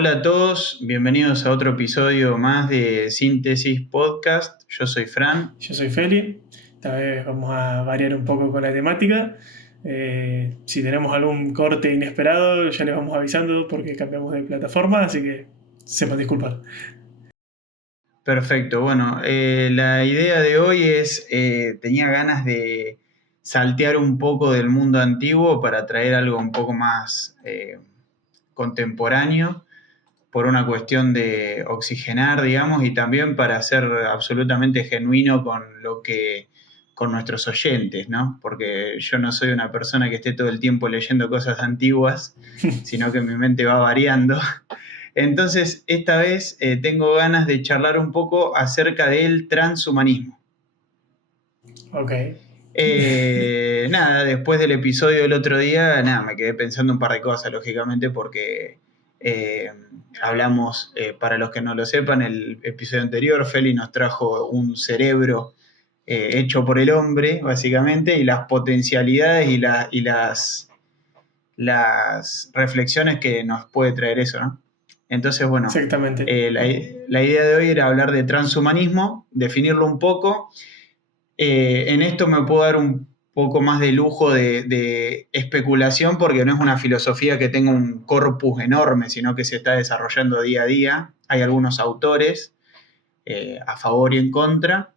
Hola a todos, bienvenidos a otro episodio más de Síntesis Podcast. Yo soy Fran. Yo soy Feli, esta vez vamos a variar un poco con la temática. Si tenemos algún corte inesperado, ya les vamos avisando porque cambiamos de plataforma, así que sepan disculpar. Perfecto, bueno, la idea de hoy es, tenía ganas de saltear un poco del mundo antiguo para traer algo un poco más contemporáneo, por una cuestión de oxigenar, digamos, y también para ser absolutamente genuino con nuestros oyentes, ¿no? Porque yo no soy una persona que esté todo el tiempo leyendo cosas antiguas, sino que mi mente va variando. Entonces, esta vez tengo ganas de charlar un poco acerca del transhumanismo. Ok. Nada, después del episodio del otro día, nada, me quedé pensando un par de cosas, lógicamente, porque eh, hablamos, para los que no lo sepan, el episodio anterior, Feli nos trajo un cerebro hecho por el hombre, básicamente, y las potencialidades las reflexiones que nos puede traer eso, ¿no? Entonces, bueno, Exactamente. la idea de hoy era hablar de transhumanismo, definirlo un poco. En esto me puedo dar un poco más de lujo de especulación porque no es una filosofía que tenga un corpus enorme, sino que se está desarrollando día a día. Hay algunos autores a favor y en contra,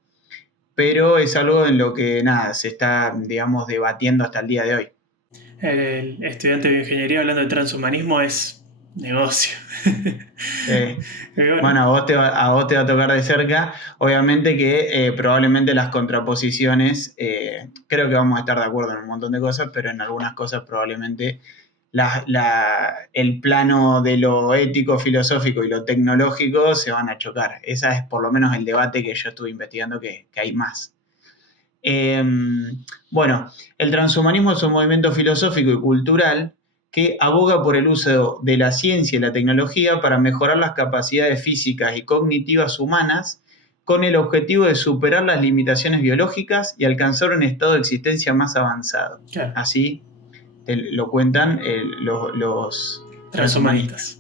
pero es algo en lo que nada, se está, digamos, debatiendo hasta el día de hoy. El estudiante de bioingeniería hablando de transhumanismo es negocio. Sí. Y bueno, Bueno, a vos te va a tocar de cerca. Obviamente que probablemente las contraposiciones, creo que vamos a estar de acuerdo en un montón de cosas, pero en algunas cosas probablemente el plano de lo ético, filosófico y lo tecnológico se van a chocar. Ese es por lo menos el debate que yo estuve investigando que hay más. Eh, bueno, el transhumanismo es un movimiento filosófico y cultural que aboga por el uso de la ciencia y la tecnología para mejorar las capacidades físicas y cognitivas humanas con el objetivo de superar las limitaciones biológicas y alcanzar un estado de existencia más avanzado. claro, Así lo cuentan los transhumanistas. transhumanistas.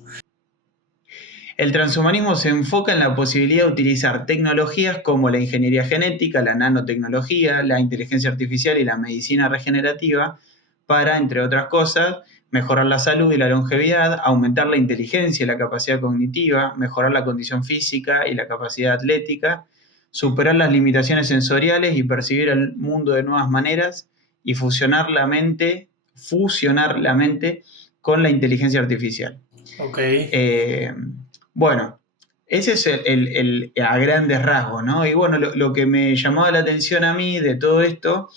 El transhumanismo se enfoca en la posibilidad de utilizar tecnologías como la ingeniería genética, la nanotecnología, la inteligencia artificial y la medicina regenerativa para, entre otras cosas, mejorar la salud y la longevidad, aumentar la inteligencia y la capacidad cognitiva, mejorar la condición física y la capacidad atlética, superar las limitaciones sensoriales y percibir el mundo de nuevas maneras y fusionar la mente con la inteligencia artificial. Ok. Eh, bueno, ese es a grandes rasgos, ¿no? Y bueno, lo que me llamaba la atención a mí de todo esto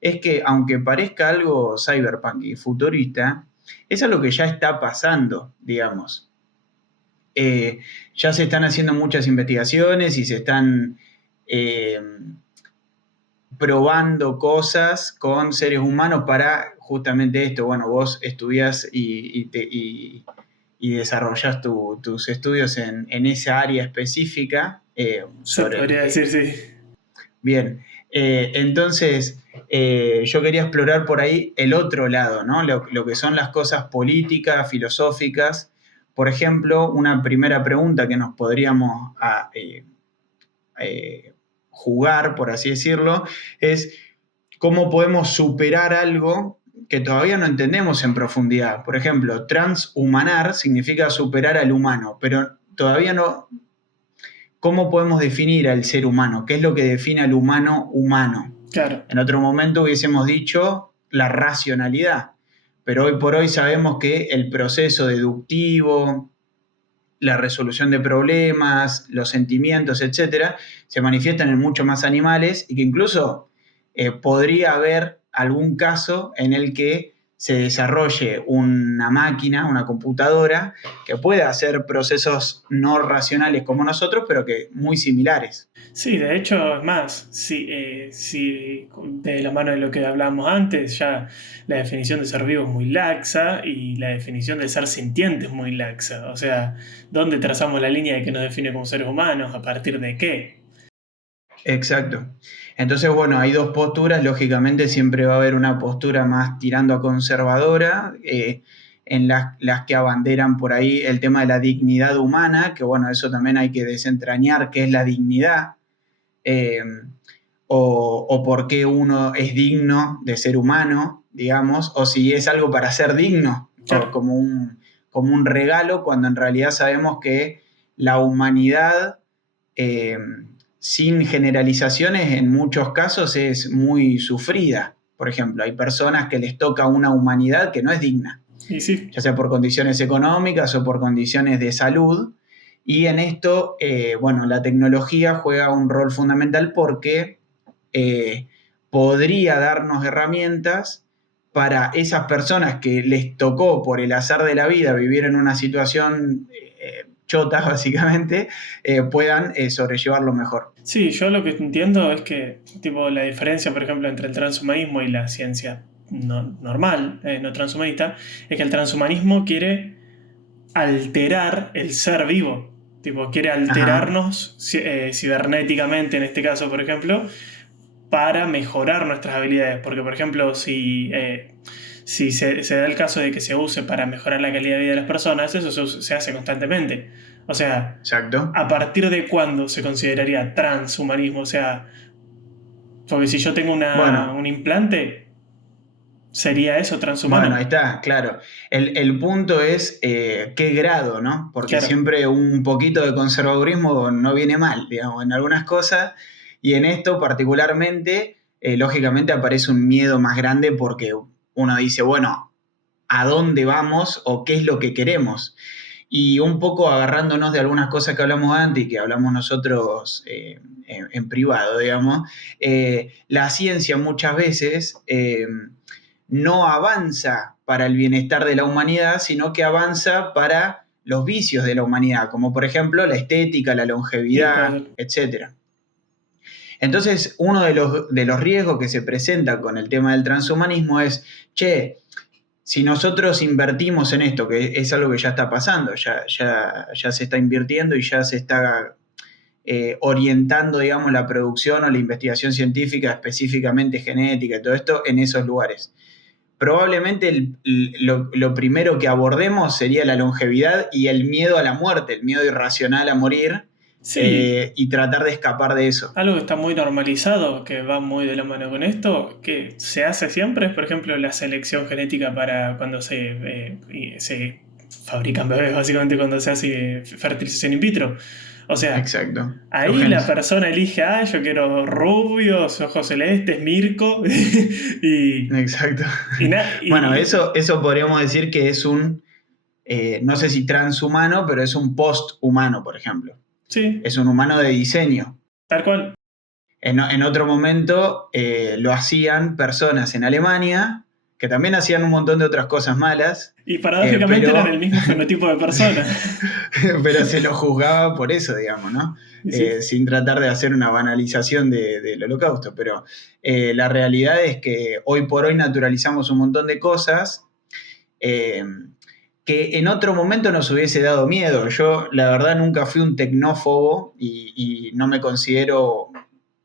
es que aunque parezca algo cyberpunk y futurista, es algo que ya está pasando, digamos. Eh, ya se están haciendo muchas investigaciones y se están eh, probando cosas con seres humanos para justamente esto. Bueno, vos estudias y desarrollas tus estudios en esa área específica Se podría decir, sí. bien. Entonces, yo quería explorar por ahí el otro lado, ¿no? Lo que son las cosas políticas, filosóficas. Por ejemplo, una primera pregunta que nos podríamos eh, jugar, por así decirlo, es cómo podemos superar algo que todavía no entendemos en profundidad. Por ejemplo, transhumanar significa superar al humano, pero todavía no. ¿Cómo podemos definir al ser humano? ¿Qué es lo que define al humano humano? Claro. En otro momento hubiésemos dicho la racionalidad, pero hoy por hoy sabemos que el proceso deductivo, la resolución de problemas, los sentimientos, etcétera, se manifiestan en muchos más animales y que incluso podría haber algún caso en el que se desarrolle una máquina, una computadora, que pueda hacer procesos no racionales como nosotros, pero que muy similares. Sí, de hecho, es más, si de la mano de lo que hablábamos antes, ya la definición de ser vivo es muy laxa y la definición de ser sintiente es muy laxa. O sea, ¿dónde trazamos la línea de que nos define como seres humanos? ¿A partir de qué? Exacto. Entonces, bueno, hay dos posturas. Lógicamente, siempre va a haber una postura más tirando a conservadora, en las que abanderan por ahí el tema de la dignidad humana, que bueno, eso también hay que desentrañar qué es la dignidad, eh, o por qué uno es digno de ser humano, digamos, o si es algo para ser digno, o Claro. como un regalo, cuando en realidad sabemos que la humanidad, eh, sin generalizaciones, en muchos casos es muy sufrida. Por ejemplo, hay personas que les toca una humanidad que no es digna, Y sí, ya sea por condiciones económicas o por condiciones de salud. Y en esto, bueno, la tecnología juega un rol fundamental porque eh, podría darnos herramientas para esas personas que les tocó por el azar de la vida vivir en una situación chota, básicamente, puedan sobrellevarlo mejor. sí, yo lo que entiendo es que, tipo, la diferencia, por ejemplo, entre el transhumanismo y la ciencia normal, no transhumanista, es que el transhumanismo quiere alterar el ser vivo. Tipo, quiere Ajá, alterarnos cibernéticamente, en este caso, por ejemplo, para mejorar nuestras habilidades. Porque, por ejemplo, si se da el caso de que se use para mejorar la calidad de vida de las personas, eso se hace constantemente. O sea, exacto. ¿a partir de cuándo se consideraría transhumanismo? O sea, porque si yo tengo Bueno, un implante, ¿sería eso bueno, ahí transhumano? está, claro. El punto es qué grado, ¿no? Porque Claro. siempre un poquito de conservadurismo no viene mal, digamos, en algunas cosas, y en esto particularmente, lógicamente aparece un miedo más grande porque uno dice, bueno, ¿a dónde vamos o qué es lo que queremos? Y un poco agarrándonos de algunas cosas que hablamos antes y que hablamos nosotros en privado, digamos, la ciencia muchas veces no avanza para el bienestar de la humanidad, sino que avanza para los vicios de la humanidad, como por ejemplo la estética, la Sí, puede longevidad, ser. etc. Entonces, uno de los riesgos que se presenta con el tema del transhumanismo es, che, si nosotros invertimos en esto, que es algo que ya está pasando, ya se está invirtiendo y ya se está orientando, digamos, la producción o la investigación científica, específicamente genética y todo esto, en esos lugares. Probablemente lo primero que abordemos sería la longevidad y el miedo a la muerte, el miedo irracional a morir, Sí, y tratar de escapar de eso. algo que está muy normalizado, que va muy de la mano con esto, que se hace siempre, es por ejemplo la selección genética para cuando se fabrican bebés, básicamente cuando se hace fertilización in vitro. O sea, Exacto, los ahí la genes. persona elige, ah, yo quiero rubios, ojos celestes, Mirko, y, Exacto. y, Bueno, eso podríamos decir que es no sé si transhumano, pero es un posthumano, por ejemplo. sí, Es un humano de diseño. tal cual. En otro momento lo hacían personas en Alemania, que también hacían un montón de otras cosas malas, Y paradójicamente eran el pero, mismo fenotipo de persona. pero se lo juzgaba por eso, digamos, ¿no? Y sí, Sin tratar de hacer una banalización del holocausto. Pero la realidad es que hoy por hoy naturalizamos un montón de cosas eh, que en otro momento nos hubiese dado miedo. Yo, la verdad, nunca fui un tecnófobo y no me considero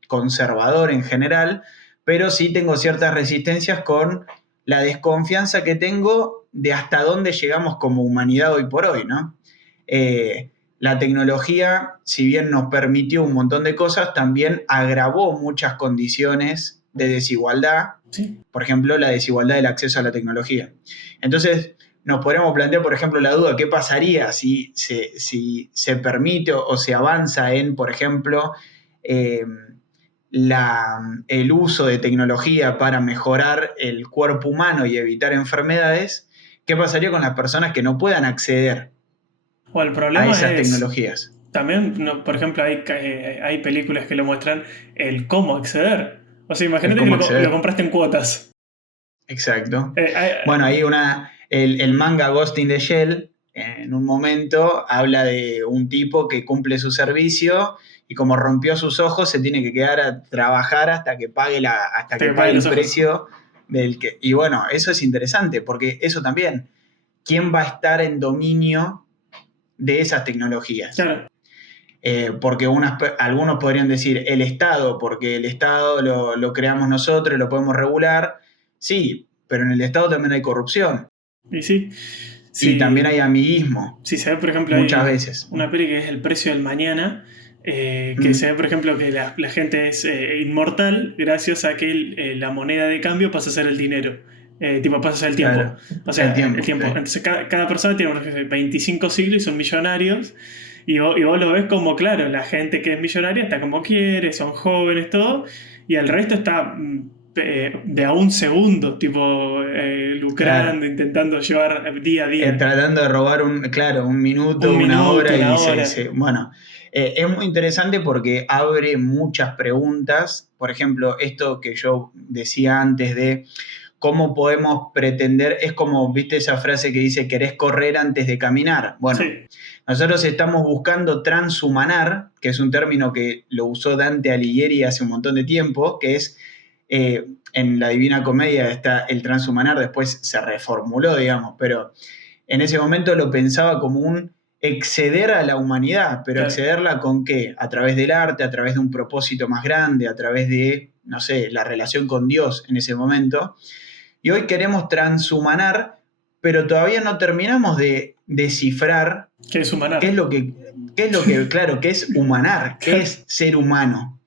conservador en general, pero sí tengo ciertas resistencias con la desconfianza que tengo de hasta dónde llegamos como humanidad hoy por hoy, ¿no? La tecnología, si bien nos permitió un montón de cosas, también agravó muchas condiciones de desigualdad, sí. por ejemplo, la desigualdad del acceso a la tecnología. Entonces, nos podemos plantear, por ejemplo, la duda, ¿qué pasaría si se permite o se avanza en, por ejemplo, eh, el uso de tecnología para mejorar el cuerpo humano y evitar enfermedades? ¿Qué pasaría con las personas que no puedan acceder O el a problema esas es, tecnologías? también, por ejemplo, hay películas que lo muestran el cómo acceder. O sea, El imagínate que cómo lo acceder. compraste en cuotas. Exacto. Eh, hay- Bueno, ahí el manga Ghost in the Shell, en un momento, habla de un tipo que cumple su servicio y como rompió sus ojos, se tiene que quedar a trabajar hasta te que apagan pague los el ojos. precio del que. Y bueno, eso es interesante, porque eso también, ¿quién va a estar en dominio de esas tecnologías? Claro. Porque algunos podrían decir el Estado, porque el Estado lo creamos nosotros, lo podemos regular. Sí, pero en el Estado también hay corrupción. Y sí. Y también Si, hay amiguismo, si se ve, por ejemplo, muchas hay veces. una peli que es El precio del mañana, que se Mm, ve, por ejemplo, que la gente es inmortal gracias a que la moneda de cambio pasa a ser el dinero. Tipo, pasa a ser el tiempo. claro, O el sea, el tiempo, tiempo. sí. Entonces, cada persona tiene por ejemplo, 25 siglos y son millonarios. Y vos lo ves como, claro, la gente que es millonaria está como quiere, son jóvenes, todo. Y el resto está de a un segundo, tipo, Claro. lucrando, intentando llevar día a día. Tratando de robar claro, un Un minuto, una minuto, hora una y hora. bueno, es muy interesante porque abre muchas preguntas. Por ejemplo, esto que yo decía antes de cómo podemos pretender, es como, viste esa frase que dice, querés correr antes de caminar. Bueno, Sí, nosotros estamos buscando transhumanar, que es un término que lo usó Dante Alighieri hace un montón de tiempo, que es en la Divina Comedia está el transhumanar, después se reformuló, digamos, pero en ese momento lo pensaba como un exceder a la humanidad, pero claro. excederla con qué? A través del arte, a través de un propósito más grande, a través de, no sé, la relación con Dios en ese momento. Y hoy queremos transhumanar, pero todavía no terminamos de descifrar ¿Qué es qué es humanar? lo que, claro, qué es humanar, qué Claro. es ser humano,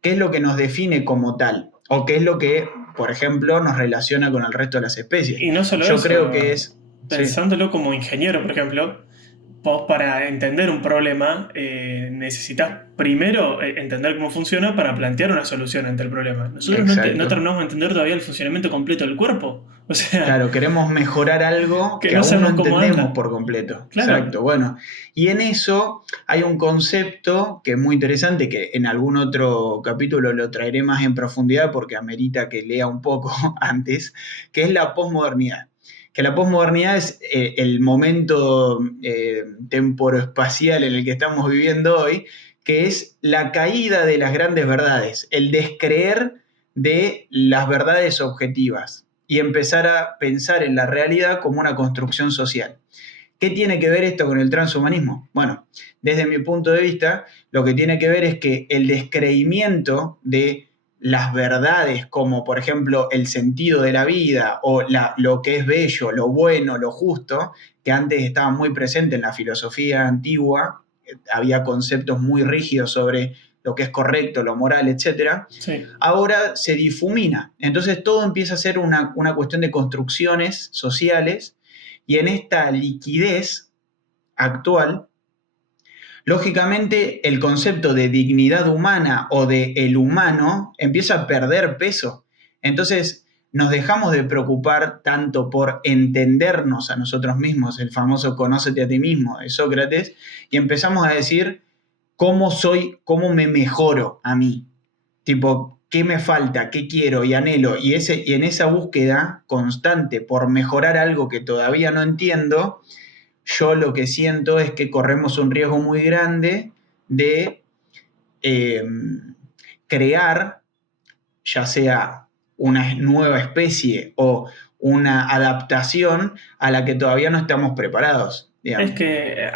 qué es lo que nos define como tal, o qué es lo que, por ejemplo, nos relaciona con el resto de las especies. Y no solo Yo creo que eso, es, sí, pensándolo como ingeniero, por ejemplo, vos para entender un problema necesitas primero entender cómo funciona para plantear una solución ante el problema. Nosotros no exacto. terminamos de entender todavía el funcionamiento completo del cuerpo. O sea, Claro, queremos mejorar algo que que no aún no sabemos cómo entendemos anda. por completo. Claro, Exacto. Bueno, y en eso hay un concepto que es muy interesante, que en algún otro capítulo lo traeré más en profundidad porque amerita que lea un poco antes, que es la posmodernidad. Que la posmodernidad es el momento temporoespacial en el que estamos viviendo hoy, que es la caída de las grandes verdades, el descreer de las verdades objetivas y empezar a pensar en la realidad como una construcción social. ¿Qué tiene que ver esto con el transhumanismo? Bueno, desde mi punto de vista, lo que tiene que ver es que el descreimiento de las verdades, como por ejemplo el sentido de la vida o lo que es bello, lo bueno, lo justo, que antes estaba muy presente en la filosofía antigua, había conceptos muy rígidos sobre lo que es correcto, lo moral, etcétera, sí. ahora se difumina. Entonces todo empieza a ser una cuestión de construcciones sociales y en esta liquidez actual, lógicamente el concepto de dignidad humana o de el humano empieza a perder peso. Entonces nos dejamos de preocupar tanto por entendernos a nosotros mismos, el famoso conócete a ti mismo de Sócrates, y empezamos a decir cómo soy, cómo me mejoro a mí. Tipo, ¿qué me falta? ¿Qué quiero y anhelo? Y en esa búsqueda constante por mejorar algo que todavía no entiendo, yo lo que siento es que corremos un riesgo muy grande de eh, crear, ya sea una nueva especie o una adaptación a la que todavía no estamos preparados, Es digamos. que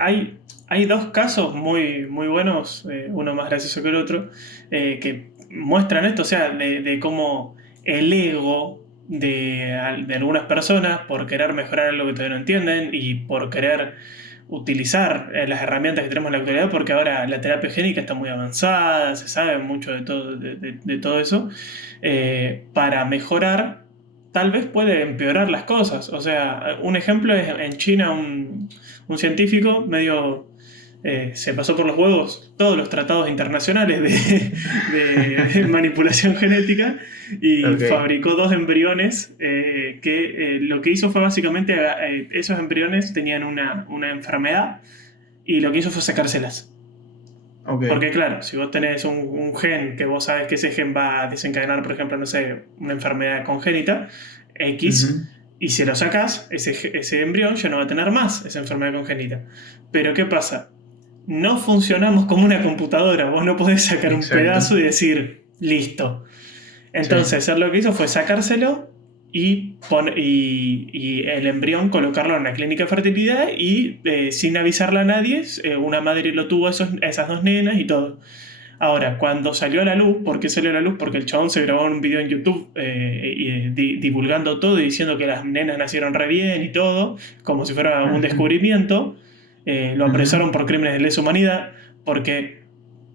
hay dos casos muy, muy buenos, uno más gracioso que el otro, que muestran esto, o sea, de cómo el ego de algunas personas, por querer mejorar algo que todavía no entienden y por querer utilizar las herramientas que tenemos en la actualidad, porque ahora la terapia génica está muy avanzada, se sabe mucho de todo, de todo eso, para mejorar, tal vez puede empeorar las cosas. O sea, un ejemplo es en China un científico medio se pasó por los huevos todos los tratados internacionales de manipulación genética y Ok, fabricó dos embriones que lo que hizo fue básicamente, esos embriones tenían una enfermedad y lo que hizo fue sacárselas. ok. Porque claro, si vos tenés un gen que vos sabes que ese gen va a desencadenar, por ejemplo, no sé, una enfermedad congénita, X, Ujú, y si lo sacás, ese embrión ya no va a tener más esa enfermedad congénita. Pero ¿qué pasa? No funcionamos como una computadora. Vos no podés sacar un exacto. pedazo y decir, listo. Sí, Entonces, él lo que hizo fue sacárselo y el embrión colocarlo en una clínica de fertilidad y sin avisarle a nadie, una madre lo tuvo a esas dos nenas y todo. Ahora, cuando salió a la luz, ¿por qué salió a la luz? Porque el chabón se grabó un video en YouTube divulgando todo y diciendo que las nenas nacieron re bien y todo, como si fuera un descubrimiento. Lo apresaron por crímenes de lesa humanidad, porque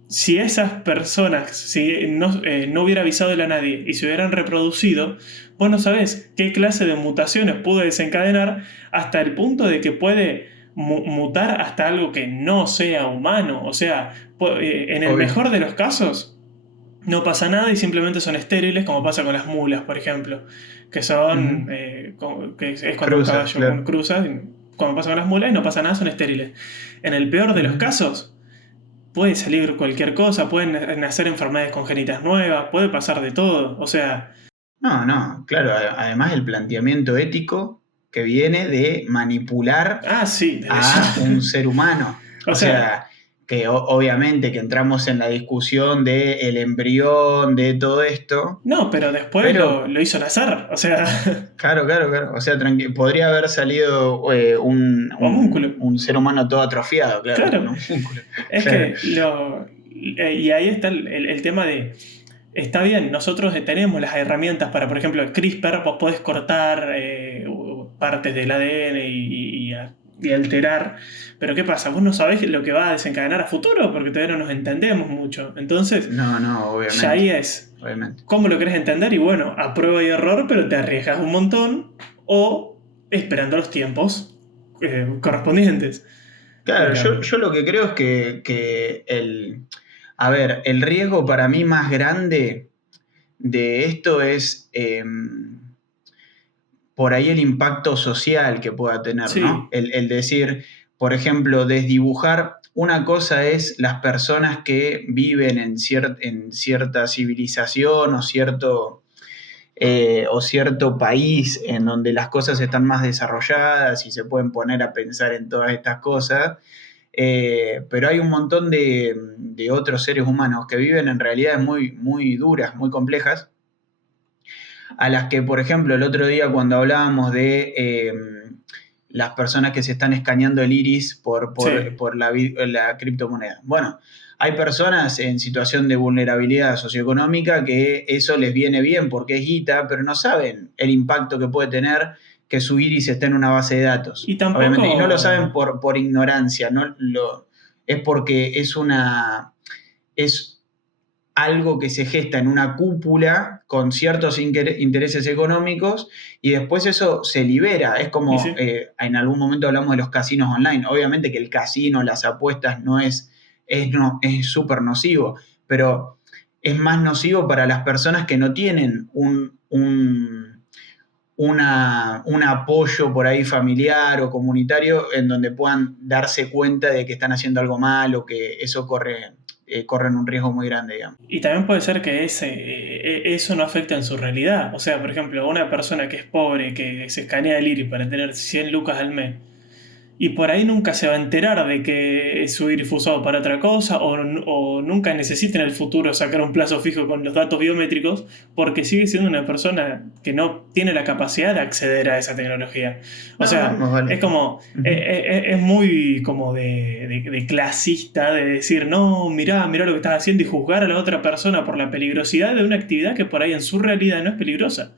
si esas personas, si no hubiera avisado a nadie y se hubieran reproducido, vos no sabés qué clase de mutaciones puede desencadenar hasta el punto de que puede mutar hasta algo que no sea humano. O sea, en el Obvio. mejor de los casos no pasa nada y simplemente son estériles, como pasa con las mulas, por ejemplo, que son, Ujú. que es cuando un Cruzas, caballo claro. cruza, cuando pasa con las mulas y no pasa nada, son estériles. En el peor de los Ujú. casos, puede salir cualquier cosa, pueden nacer enfermedades congénitas nuevas, puede pasar de todo. O sea, No, no, claro, además el planteamiento ético que viene de manipular sí, desde a un ya. ser humano. O O sea, sea, que obviamente que entramos en la discusión de el embrión, de todo esto, no, pero después pero lo hizo nacer. O sea, claro, claro, claro. O sea, podría haber salido homúnculo. un ser humano todo atrofiado, claro, un Claro. homúnculo. Es Claro. que y ahí está el tema de. Está bien, nosotros tenemos las herramientas para, por ejemplo, el CRISPR, vos podés cortar partes del ADN y alterar, pero ¿qué pasa? Vos no sabés lo que va a desencadenar a futuro porque todavía no nos entendemos mucho. Entonces, No, no, ya obviamente, ahí es, obviamente. ¿cómo lo querés entender? Y bueno, a prueba y error, pero te arriesgas un montón o esperando los tiempos correspondientes. Claro, Pero yo lo que creo es que a ver, el riesgo para mí más grande de esto es por ahí el impacto social que pueda tener, ¿no? sí, El decir, por ejemplo, desdibujar, una cosa es las personas que viven en cierta civilización o cierto país en donde las cosas están más desarrolladas y se pueden poner a pensar en todas estas cosas. Pero hay un montón de otros seres humanos que viven en realidades muy, muy duras, muy complejas, a las que, por ejemplo, el otro día cuando hablábamos de las personas que se están escaneando el iris sí. por la criptomoneda. Bueno, hay personas en situación de vulnerabilidad socioeconómica que eso les viene bien porque es guita, pero no saben el impacto que puede tener que su iris esté en una base de datos. Y Obviamente, y no lo saben tampoco. por ignorancia, es porque es algo que se gesta en una cúpula con ciertos intereses económicos y después eso se libera. Es Y como sí. en algún momento hablamos de los casinos online. Obviamente que el casino, las apuestas no no, es súper nocivo, pero es más nocivo para las personas que no tienen un apoyo por ahí familiar o comunitario en donde puedan darse cuenta de que están haciendo algo mal o que eso corren un riesgo muy grande, digamos. Y también puede ser que eso no afecte en su realidad. O sea, por ejemplo, una persona que es pobre, que se escanea el iris para tener 100 lucas al mes, y por ahí nunca se va a enterar de que su iris fue usado para otra cosa, o nunca necesita en el futuro sacar un plazo fijo con los datos biométricos, porque sigue siendo una persona que no tiene la capacidad de acceder a esa tecnología. O No, no, sea, más es vale. como, Ujú. es muy como de clasista, de decir, no, mirá lo que estás haciendo y juzgar a la otra persona por la peligrosidad de una actividad que por ahí en su realidad no es peligrosa.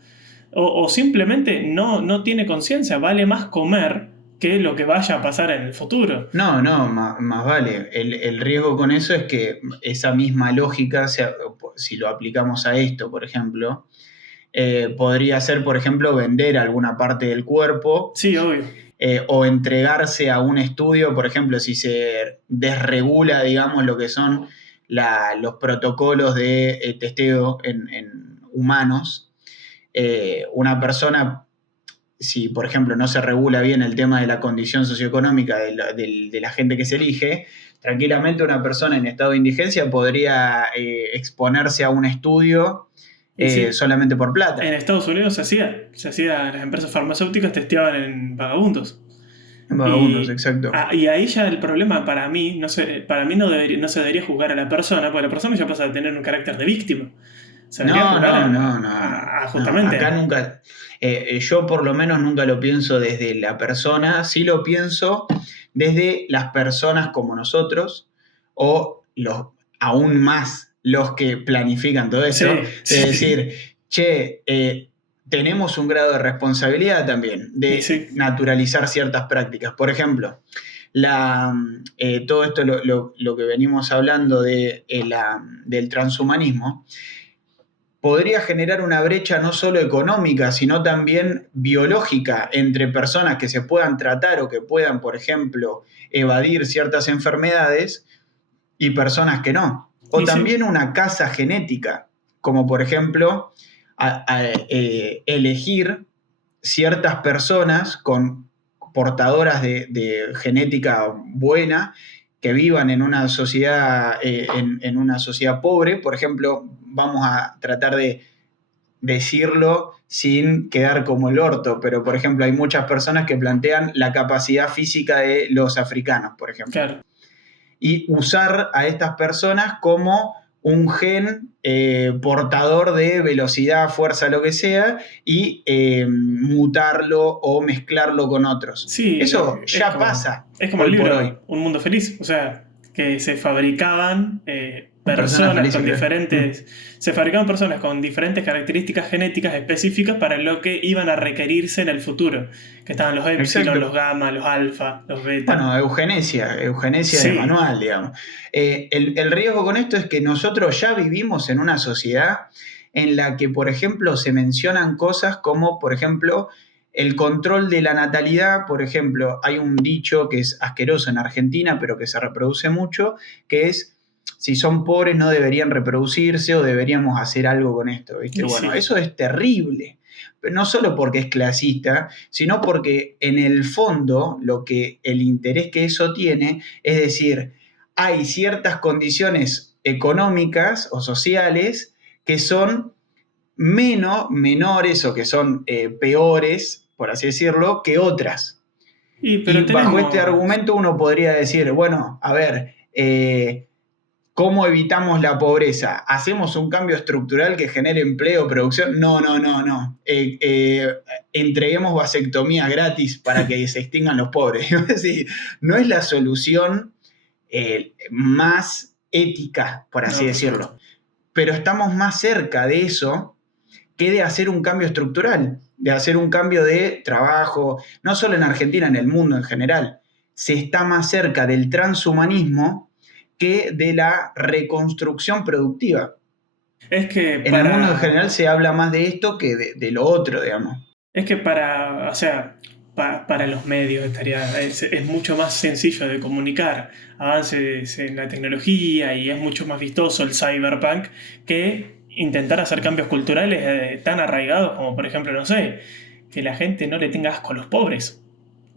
O simplemente no tiene conciencia, vale más comer que lo que vaya a pasar en el futuro. No, no, más vale. El riesgo con eso es que esa misma lógica, si lo aplicamos a esto, por ejemplo, podría ser, por ejemplo, vender alguna parte del cuerpo Sí, obvio. o entregarse a un estudio, por ejemplo, si se desregula, digamos, lo que son los protocolos de testeo en humanos, una persona, si por ejemplo no se regula bien el tema de la condición socioeconómica de la gente que se elige, tranquilamente una persona en estado de indigencia podría exponerse a un estudio Y sí, solamente por en plata. Estados Unidos las empresas farmacéuticas testeaban en vagabundos. En vagabundos, Y, exacto. y ahí ya el problema para mí, no sé, para mí no se debería juzgar a la persona, porque la persona ya pasa a tener un carácter de víctima. Se debería No, juzgar no, no, no, no. No, justamente acá nunca, yo por lo menos nunca lo pienso desde la persona, sí lo pienso desde las personas como nosotros o aún más los que planifican todo eso, Sí, de sí, decir, che, tenemos un grado de responsabilidad también, y de sí, naturalizar ciertas prácticas. Por ejemplo, todo esto, lo que venimos hablando del transhumanismo, podría generar una brecha no solo económica, sino también biológica entre personas que se puedan tratar o que puedan, por ejemplo, evadir ciertas enfermedades y personas que no. O y sí. también una casa genética, como por ejemplo elegir ciertas personas portadoras de genética buena que vivan en una sociedad, en una sociedad pobre. Por ejemplo, vamos a tratar de decirlo sin quedar como el orto, pero por ejemplo hay muchas personas que plantean la capacidad física de los africanos, por ejemplo, Claro. y usar a estas personas como un gen portador de velocidad, fuerza, lo que sea, y mutarlo o mezclarlo con otros. Sí, Eso ya pasa es como el hoy por hoy. libro Un Mundo Feliz, o sea, que se fabricaban Personas personas felices, con creo. se fabricaban personas con diferentes características genéticas específicas para lo que iban a requerirse en el futuro, que estaban los epsilon, los Exacto. gamma, los alfa, los beta. Bueno, eugenesia de Sí, manual, digamos. El riesgo con esto es que nosotros ya vivimos en una sociedad en la que, por ejemplo, se mencionan cosas como, por ejemplo, el control de la natalidad. Por ejemplo, hay un dicho que es asqueroso en Argentina, pero que se reproduce mucho, que es, si son pobres no deberían reproducirse o deberíamos hacer algo con esto, ¿viste? y Bueno, sí. eso es terrible. No solo porque es clasista, sino porque en el fondo el interés que eso tiene es decir, hay ciertas condiciones económicas o sociales que son menores o que son peores, por así decirlo, que otras. Pero Y bajo este tenemos, argumento uno podría decir, bueno, a ver, ¿cómo evitamos la pobreza? ¿Hacemos un cambio estructural que genere empleo, producción? No, no, no, no. Entreguemos vasectomía gratis para que se extingan los pobres. Sí, no es la solución más ética, por así no, por decirlo. supuesto. Pero estamos más cerca de eso que de hacer un cambio estructural, de hacer un cambio de trabajo, no solo en Argentina, en el mundo en general. Se está más cerca del transhumanismo que de la reconstrucción productiva. Es que En el mundo en general para se habla más de esto que de lo otro, digamos. Es que para, o sea, para los medios es mucho más sencillo de comunicar avances en la tecnología y es mucho más vistoso el cyberpunk que intentar hacer cambios culturales tan arraigados como, por ejemplo, no sé, que la gente no le tenga asco a los pobres.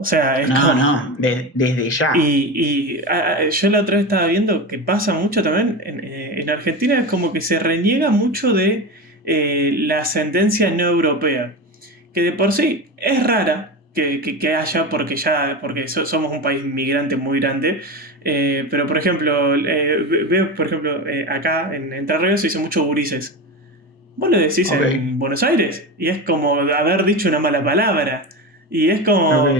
O sea, es No, como... no, desde ya. Yo la otra vez estaba viendo que pasa mucho también en Argentina, es como que se reniega mucho de la ascendencia no europea que de por sí es rara que haya porque somos un país inmigrante muy grande. Pero por ejemplo, veo por ejemplo acá en Entre Ríos se hizo mucho gurises. Vos lo decís Ok, en Buenos Aires y es como haber dicho una mala palabra. Y es como. ok.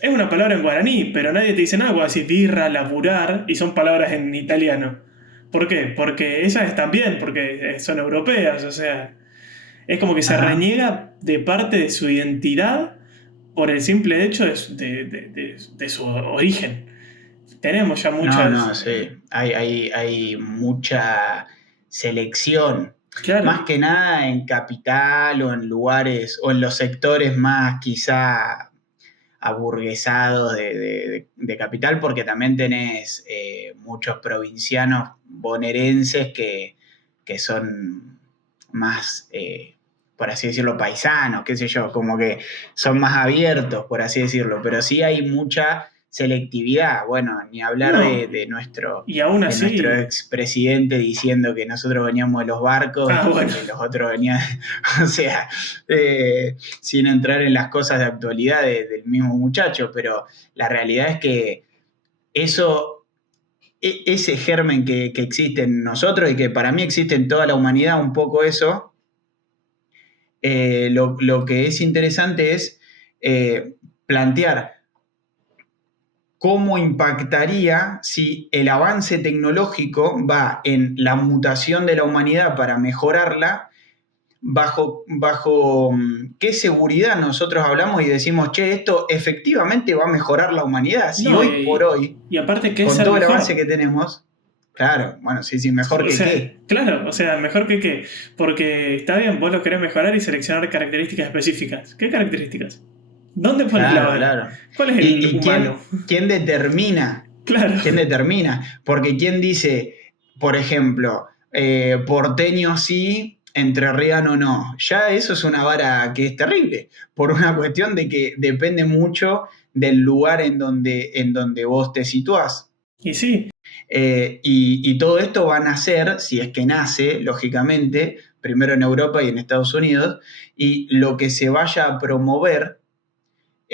Es una palabra en guaraní, pero nadie te dice nada. Vos decís birra, laburar y son palabras en italiano. ¿Por qué? Porque ellas están bien, porque son europeas, o sea. Es como que se Ajá. reniega de parte de su identidad por el simple hecho de su origen. Tenemos ya No, muchas. no, sí. Hay mucha selección. Más Claro, que nada en capital o en lugares o en los sectores más quizá aburguesados de capital, porque también tenés muchos provincianos bonaerenses que son más, por así decirlo, paisanos, qué sé yo, como que son más abiertos, por así decirlo, pero sí hay mucha selectividad. Bueno, ni hablar no. Y aún de nuestro así. expresidente diciendo que nosotros veníamos de los barcos Ah, y bueno. que los otros venían, o sea, sin entrar en las cosas de actualidad del mismo muchacho, pero la realidad es que eso, ese germen que existe en nosotros y que para mí existe en toda la humanidad, un poco eso, lo que es interesante es plantear cómo impactaría si el avance tecnológico va en la mutación de la humanidad para mejorarla, bajo qué seguridad nosotros hablamos y decimos, che, esto efectivamente va a mejorar la humanidad. Si No, hoy por hoy, y aparte que es con ser todo el avance mejor. que tenemos, claro, bueno, sí, mejor O que sea, qué. claro, o sea, mejor que qué. Porque está bien, vos lo querés mejorar y seleccionar características específicas. ¿Qué características? ¿Dónde pones la Claro, vara? claro. ¿Cuál es ¿Y, el y humano? quién determina? Claro. ¿Quién determina? Porque quién dice, por ejemplo, porteño sí, entrerriano no. Ya eso es una vara que es terrible, por una cuestión de que depende mucho del lugar en donde vos te situás. Y sí, Y todo esto va a nacer, si es que nace, lógicamente, primero en Europa y en Estados Unidos, y lo que se vaya a promover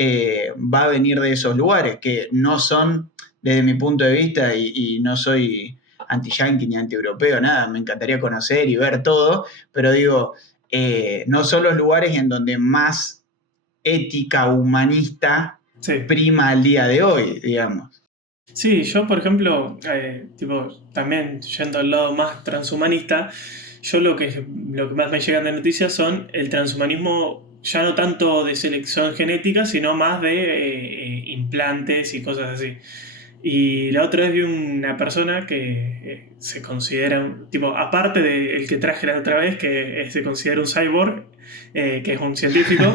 va a venir de esos lugares, que no son, desde mi punto de vista, y no soy anti-yankee ni anti-europeo, nada, me encantaría conocer y ver todo, pero digo, no son los lugares en donde más ética humanista sí. prima al día de hoy, digamos. Sí, yo por ejemplo, tipo, también yendo al lado más transhumanista, yo lo que más me llegan de noticias son el transhumanismo ya no tanto de selección genética, sino más de implantes y cosas así. Y la otra vez vi una persona que se considera, tipo, aparte del que traje la otra vez, que se considera un cyborg, que es un científico,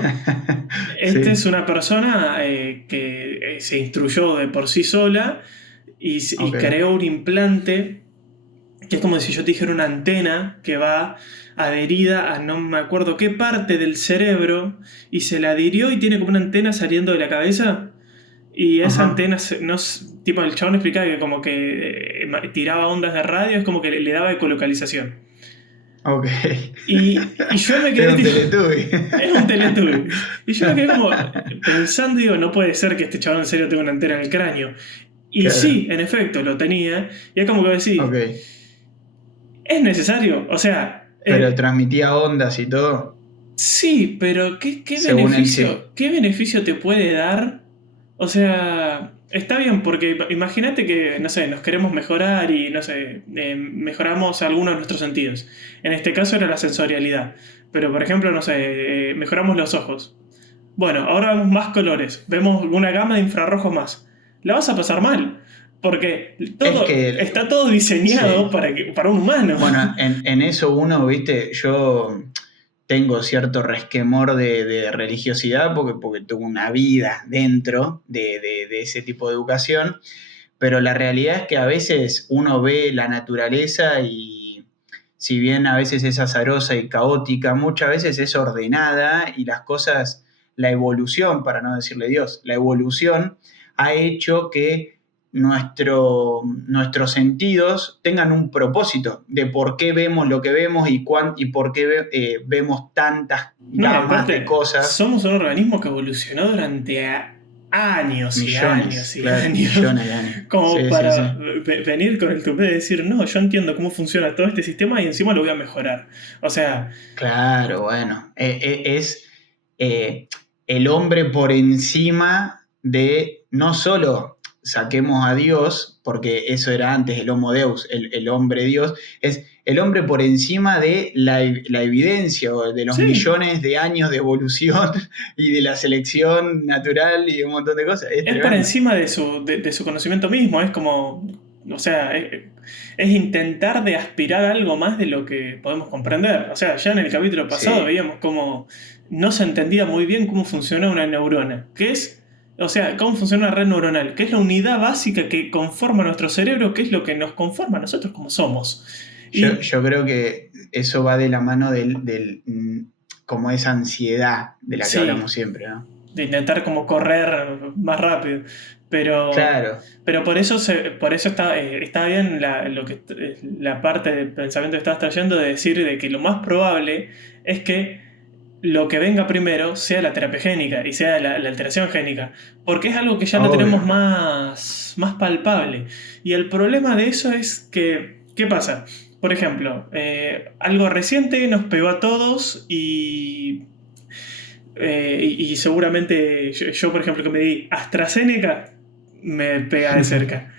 este Sí, es una persona que se instruyó de por sí sola y ok. creó un implante que es como si yo te dijera una antena que va adherida a no me acuerdo qué parte del cerebro y se la adhirió y tiene como una antena saliendo de la cabeza y esa Ajá. antena, tipo el chabón explicaba que como que tiraba ondas de radio, es como que le daba ecolocalización. Ok. Y yo me quedé Era un tipo, Teletubby. es un Teletubby. Y yo me quedé como pensando, digo, no puede ser que este chabón en serio tenga una antena en el cráneo. Y Claro. sí, en efecto, lo tenía. Y es como que decís, Ok. es necesario. O sea, Pero transmitía ondas y todo, sí, pero según él sí. qué beneficio te puede dar? O sea, está bien, porque imagínate que, no sé, nos queremos mejorar y, no sé, mejoramos algunos de nuestros sentidos. En este caso era la sensorialidad. Pero, por ejemplo, no sé, mejoramos los ojos. Bueno, ahora vemos más colores, vemos una gama de infrarrojo más. La vas a pasar mal, porque Es todo, que, está todo diseñado sí. para un humano. Bueno, en eso uno, viste, yo tengo cierto resquemor de religiosidad porque tuve una vida dentro de ese tipo de educación, pero la realidad es que a veces uno ve la naturaleza y si bien a veces es azarosa y caótica, muchas veces es ordenada y las cosas, la evolución, para no decirle Dios, la evolución ha hecho que nuestros sentidos tengan un propósito de por qué vemos lo que vemos y por qué vemos tantas No, y gamas de aparte, cosas, somos un organismo que evolucionó durante años y años millones, y claro, años, millones de años. como Sí, sí, sí. para venir con el tupé de decir, no, yo entiendo cómo funciona todo este sistema y encima lo voy a mejorar. O sea, Claro, bueno, es eh, el hombre por encima de no solo saquemos a Dios, porque eso era antes el Homo Deus, el hombre Dios, es el hombre por encima de la evidencia o de los sí, millones de años de evolución y de la selección natural y un montón de cosas. Es es por tremendo. encima de su conocimiento mismo, es como, o sea, es intentar de aspirar a algo más de lo que podemos comprender. O sea, ya en el capítulo pasado Sí, veíamos cómo no se entendía muy bien cómo funciona una neurona, que es, o sea, cómo funciona una red neuronal, que es la unidad básica que conforma nuestro cerebro, que es lo que nos conforma a nosotros como somos. Y yo creo que eso va de la mano como esa ansiedad de la que sí, hablamos siempre, ¿no? de intentar como correr más rápido. Pero, Claro, pero por eso está bien la parte del pensamiento que estás trayendo de decir de que lo más probable es que lo que venga primero sea la terapia génica y sea la alteración génica, porque es algo que ya lo tenemos obvio. más palpable. Y el problema de eso es que, ¿qué pasa? Por ejemplo, algo reciente nos pegó a todos y seguramente yo, por ejemplo, que me di AstraZeneca, me pega de cerca.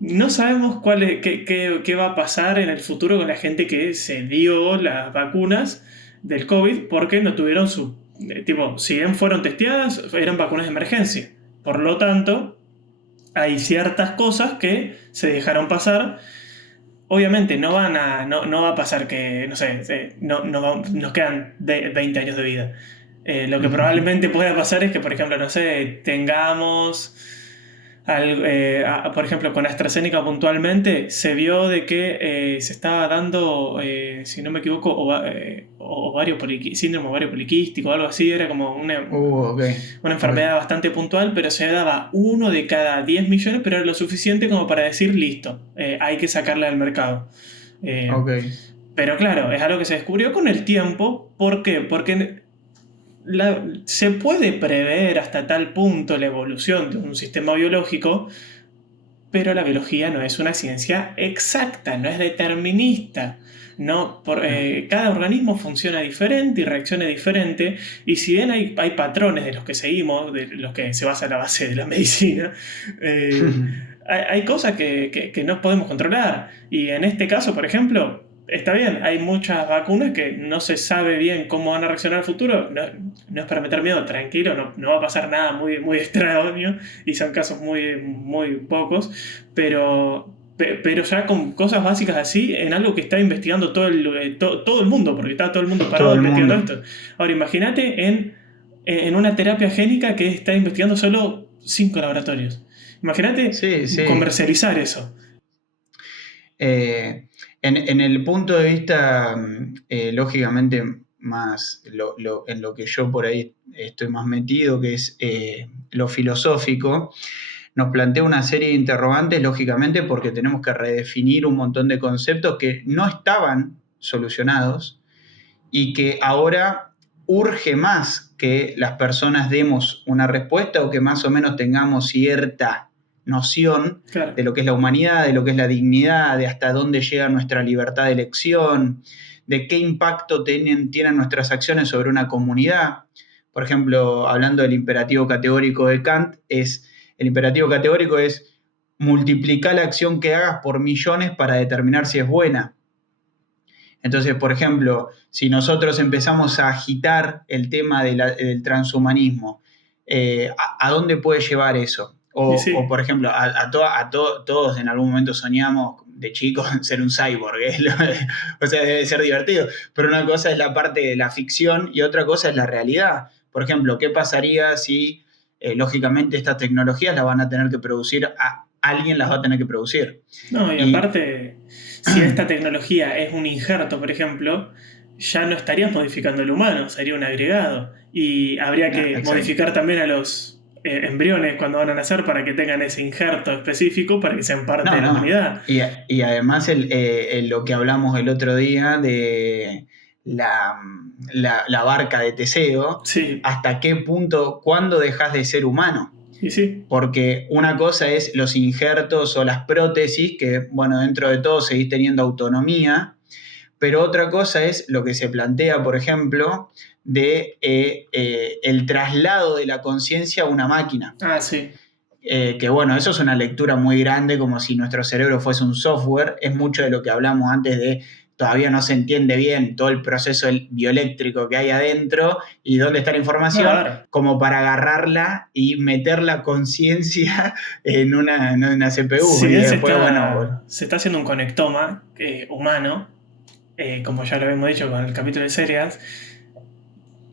No sabemos qué va a pasar en el futuro con la gente que se dio las vacunas del COVID porque no tuvieron tipo, si bien fueron testeadas, eran vacunas de emergencia. Por lo tanto, hay ciertas cosas que se dejaron pasar. Obviamente no va a pasar que, no sé, nos quedan 20 años de vida. Lo que probablemente pueda pasar es que, por ejemplo, no sé, tengamos, por ejemplo, con AstraZeneca puntualmente, se vio de que se estaba dando, si no me equivoco, síndrome ovario poliquístico o algo así, era como Ok, una ok, enfermedad bastante puntual, pero se daba 1 de cada 10 millones, pero era lo suficiente como para decir, listo, hay que sacarla del mercado. Eh, ok. pero claro, es algo que se descubrió con el tiempo. ¿Por qué? Porque se puede prever hasta tal punto la evolución de un sistema biológico, pero la biología no es una ciencia exacta, no es determinista. No, cada organismo funciona diferente y reacciona diferente, y si bien hay patrones de los que seguimos, de los que se basa la base de la medicina, hay cosas que no podemos controlar. Y en este caso, por ejemplo, está bien, hay muchas vacunas que no se sabe bien cómo van a reaccionar al futuro. No, no es para meter miedo, tranquilo, no va a pasar nada muy, muy extraño, y son casos muy, muy pocos, pero ya con cosas básicas así, en algo que está investigando todo el mundo, porque está todo el mundo Todo parado el investigando mundo. esto. Ahora, imagínate en una terapia génica que está investigando solo 5 laboratorios. Imagínate Sí, sí. comercializar eso. En el punto de vista, lógicamente, más en lo que yo por ahí estoy más metido, que es lo filosófico, nos plantea una serie de interrogantes, lógicamente, porque tenemos que redefinir un montón de conceptos que no estaban solucionados y que ahora urge más que las personas demos una respuesta o que más o menos tengamos cierta noción Claro. de lo que es la humanidad, de lo que es la dignidad, de hasta dónde llega nuestra libertad de elección, de qué impacto tienen nuestras acciones sobre una comunidad. Por ejemplo, hablando del imperativo categórico de Kant, el imperativo categórico es multiplicar la acción que hagas por millones para determinar si es buena. Entonces, por ejemplo, si nosotros empezamos a agitar el tema del transhumanismo, ¿a dónde puede llevar eso? Y O sí, por ejemplo, todos en algún momento soñamos de chicos ser un cyborg, o sea, debe ser divertido, pero una cosa es la parte de la ficción y otra cosa es la realidad. Por ejemplo, ¿qué pasaría si, lógicamente, estas tecnologías las van a tener que producir, alguien las va a tener que producir? no, y Y aparte, si esta tecnología es un injerto, por ejemplo, ya no estarías modificando el humano, sería un agregado. Y habría no, que exacto. modificar también a los embriones cuando van a nacer para que tengan ese injerto específico para que sean parte No, de la no. humanidad. Y además lo que hablamos el otro día de la barca de Teseo, Sí, hasta qué punto, cuándo dejas de ser humano. y sí, Porque una cosa es los injertos o las prótesis, que bueno, dentro de todo seguís teniendo autonomía, pero otra cosa es lo que se plantea, por ejemplo, de el traslado de la conciencia a una máquina. sí. Que bueno, eso es una lectura muy grande, como si nuestro cerebro fuese un software. Es mucho de lo que hablamos antes de todavía no se entiende bien todo el proceso bioeléctrico que hay adentro y dónde está la No, a información, ver, como para agarrarla y meter la conciencia en una CPU. si Y bien después, bueno, se está haciendo un conectoma humano, como ya lo habíamos dicho con el capítulo de Serias,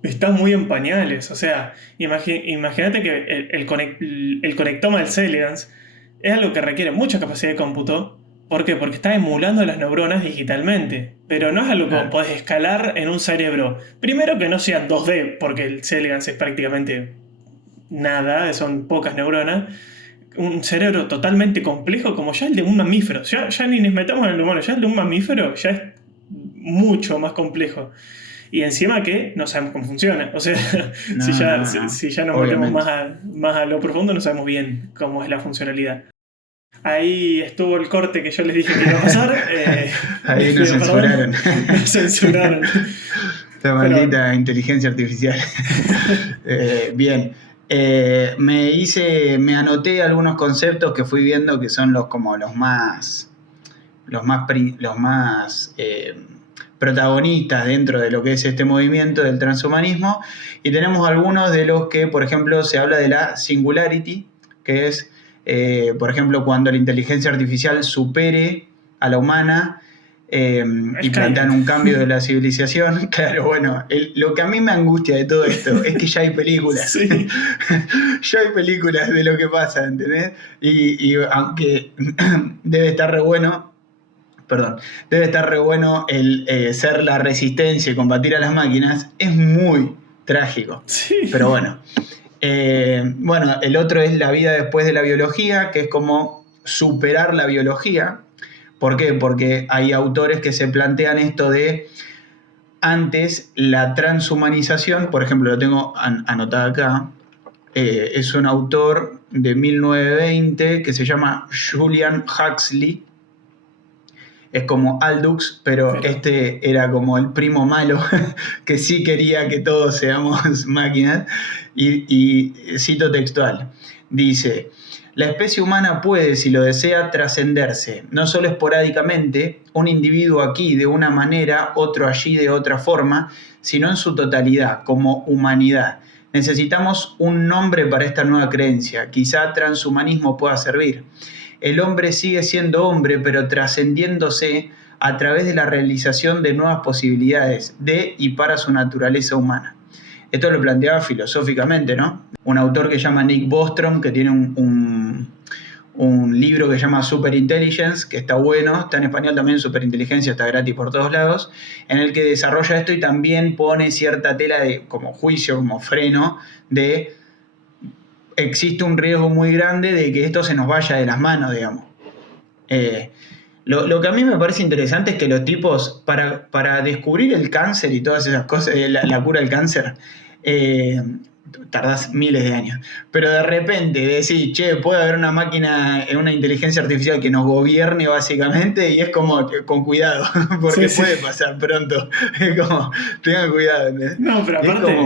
está muy en pañales. O sea, imagínate que el conectoma del Celians es algo que requiere mucha capacidad de cómputo. ¿Por qué? Porque está emulando las neuronas digitalmente. Pero no es algo que claro. podés escalar en un cerebro. Primero que no sea 2D, porque el Celians es prácticamente nada, son pocas neuronas. Un cerebro totalmente complejo como ya el de un mamífero. Ya ni nos metamos en el humano, ya el de un mamífero ya es mucho más complejo. Y encima que no sabemos cómo funciona. O sea, si No, ya, no, si, no. si ya nos metemos Obviamente. más a lo profundo, no sabemos bien cómo es la funcionalidad. Ahí estuvo el corte que yo les dije que iba a pasar. Les Ahí nos pido perdón. censuraron. Me censuraron. Esta Pero maldita inteligencia artificial. Bien. Me anoté algunos conceptos que fui viendo que son como los más protagonistas dentro de lo que es este movimiento del transhumanismo, y tenemos algunos de los que, por ejemplo, se habla de la singularity, que es, por ejemplo, cuando la inteligencia artificial supere a la humana, y plantean un cambio de la civilización. Claro, bueno, lo que a mí me angustia de todo esto es que ya hay películas. Sí. Ya hay películas de lo que pasa, ¿entendés? Y aunque debe estar re bueno, perdón, debe estar re bueno el ser la resistencia y combatir a las máquinas, es muy trágico. Sí. Pero bueno. Bueno, el otro es la vida después de la biología, que es como superar la biología. ¿Por qué? Porque hay autores que se plantean esto de antes la transhumanización, por ejemplo, lo tengo anotado acá, es un autor de 1920 que se llama Julian Huxley. Es como Aldous, pero este era como el primo malo que sí quería que todos seamos máquinas. Y cito textual, dice: la especie humana puede, si lo desea, trascenderse, no solo esporádicamente, un individuo aquí de una manera, otro allí de otra forma, sino en su totalidad, como humanidad. Necesitamos un nombre para esta nueva creencia. Quizá transhumanismo pueda servir. El hombre sigue siendo hombre, pero trascendiéndose a través de la realización de nuevas posibilidades de y para su naturaleza humana. Esto lo planteaba filosóficamente, ¿no? Un autor que se llama Nick Bostrom, que tiene un libro que se llama Superintelligence, que está bueno, está en español también, Superinteligencia, está gratis por todos lados, en el que desarrolla esto y también pone cierta tela de como juicio, como freno, de existe un riesgo muy grande de que esto se nos vaya de las manos, digamos. Lo que a mí me parece interesante es que los tipos, para descubrir el cáncer y todas esas cosas, la cura del cáncer, tardás miles de años. Pero de repente decís, che, puede haber una máquina, una inteligencia artificial que nos gobierne básicamente, y es como, con cuidado, porque sí, puede pasar pronto. Es como, tengan cuidado. No, pero aparte,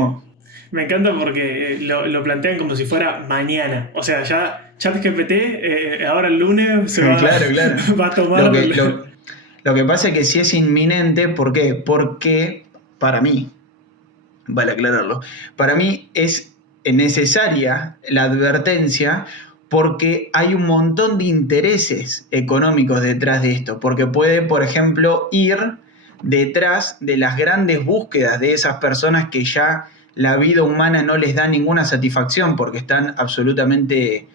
me encanta porque lo plantean como si fuera mañana. O sea, ya ChatGPT, ahora el lunes se va, claro. va a tomar... Lo que pasa es que sí es inminente. ¿Por qué? Porque, para mí, vale aclararlo, para mí es necesaria la advertencia, porque hay un montón de intereses económicos detrás de esto, porque puede, por ejemplo, ir detrás de las grandes búsquedas de esas personas que ya la vida humana no les da ninguna satisfacción, porque están absolutamente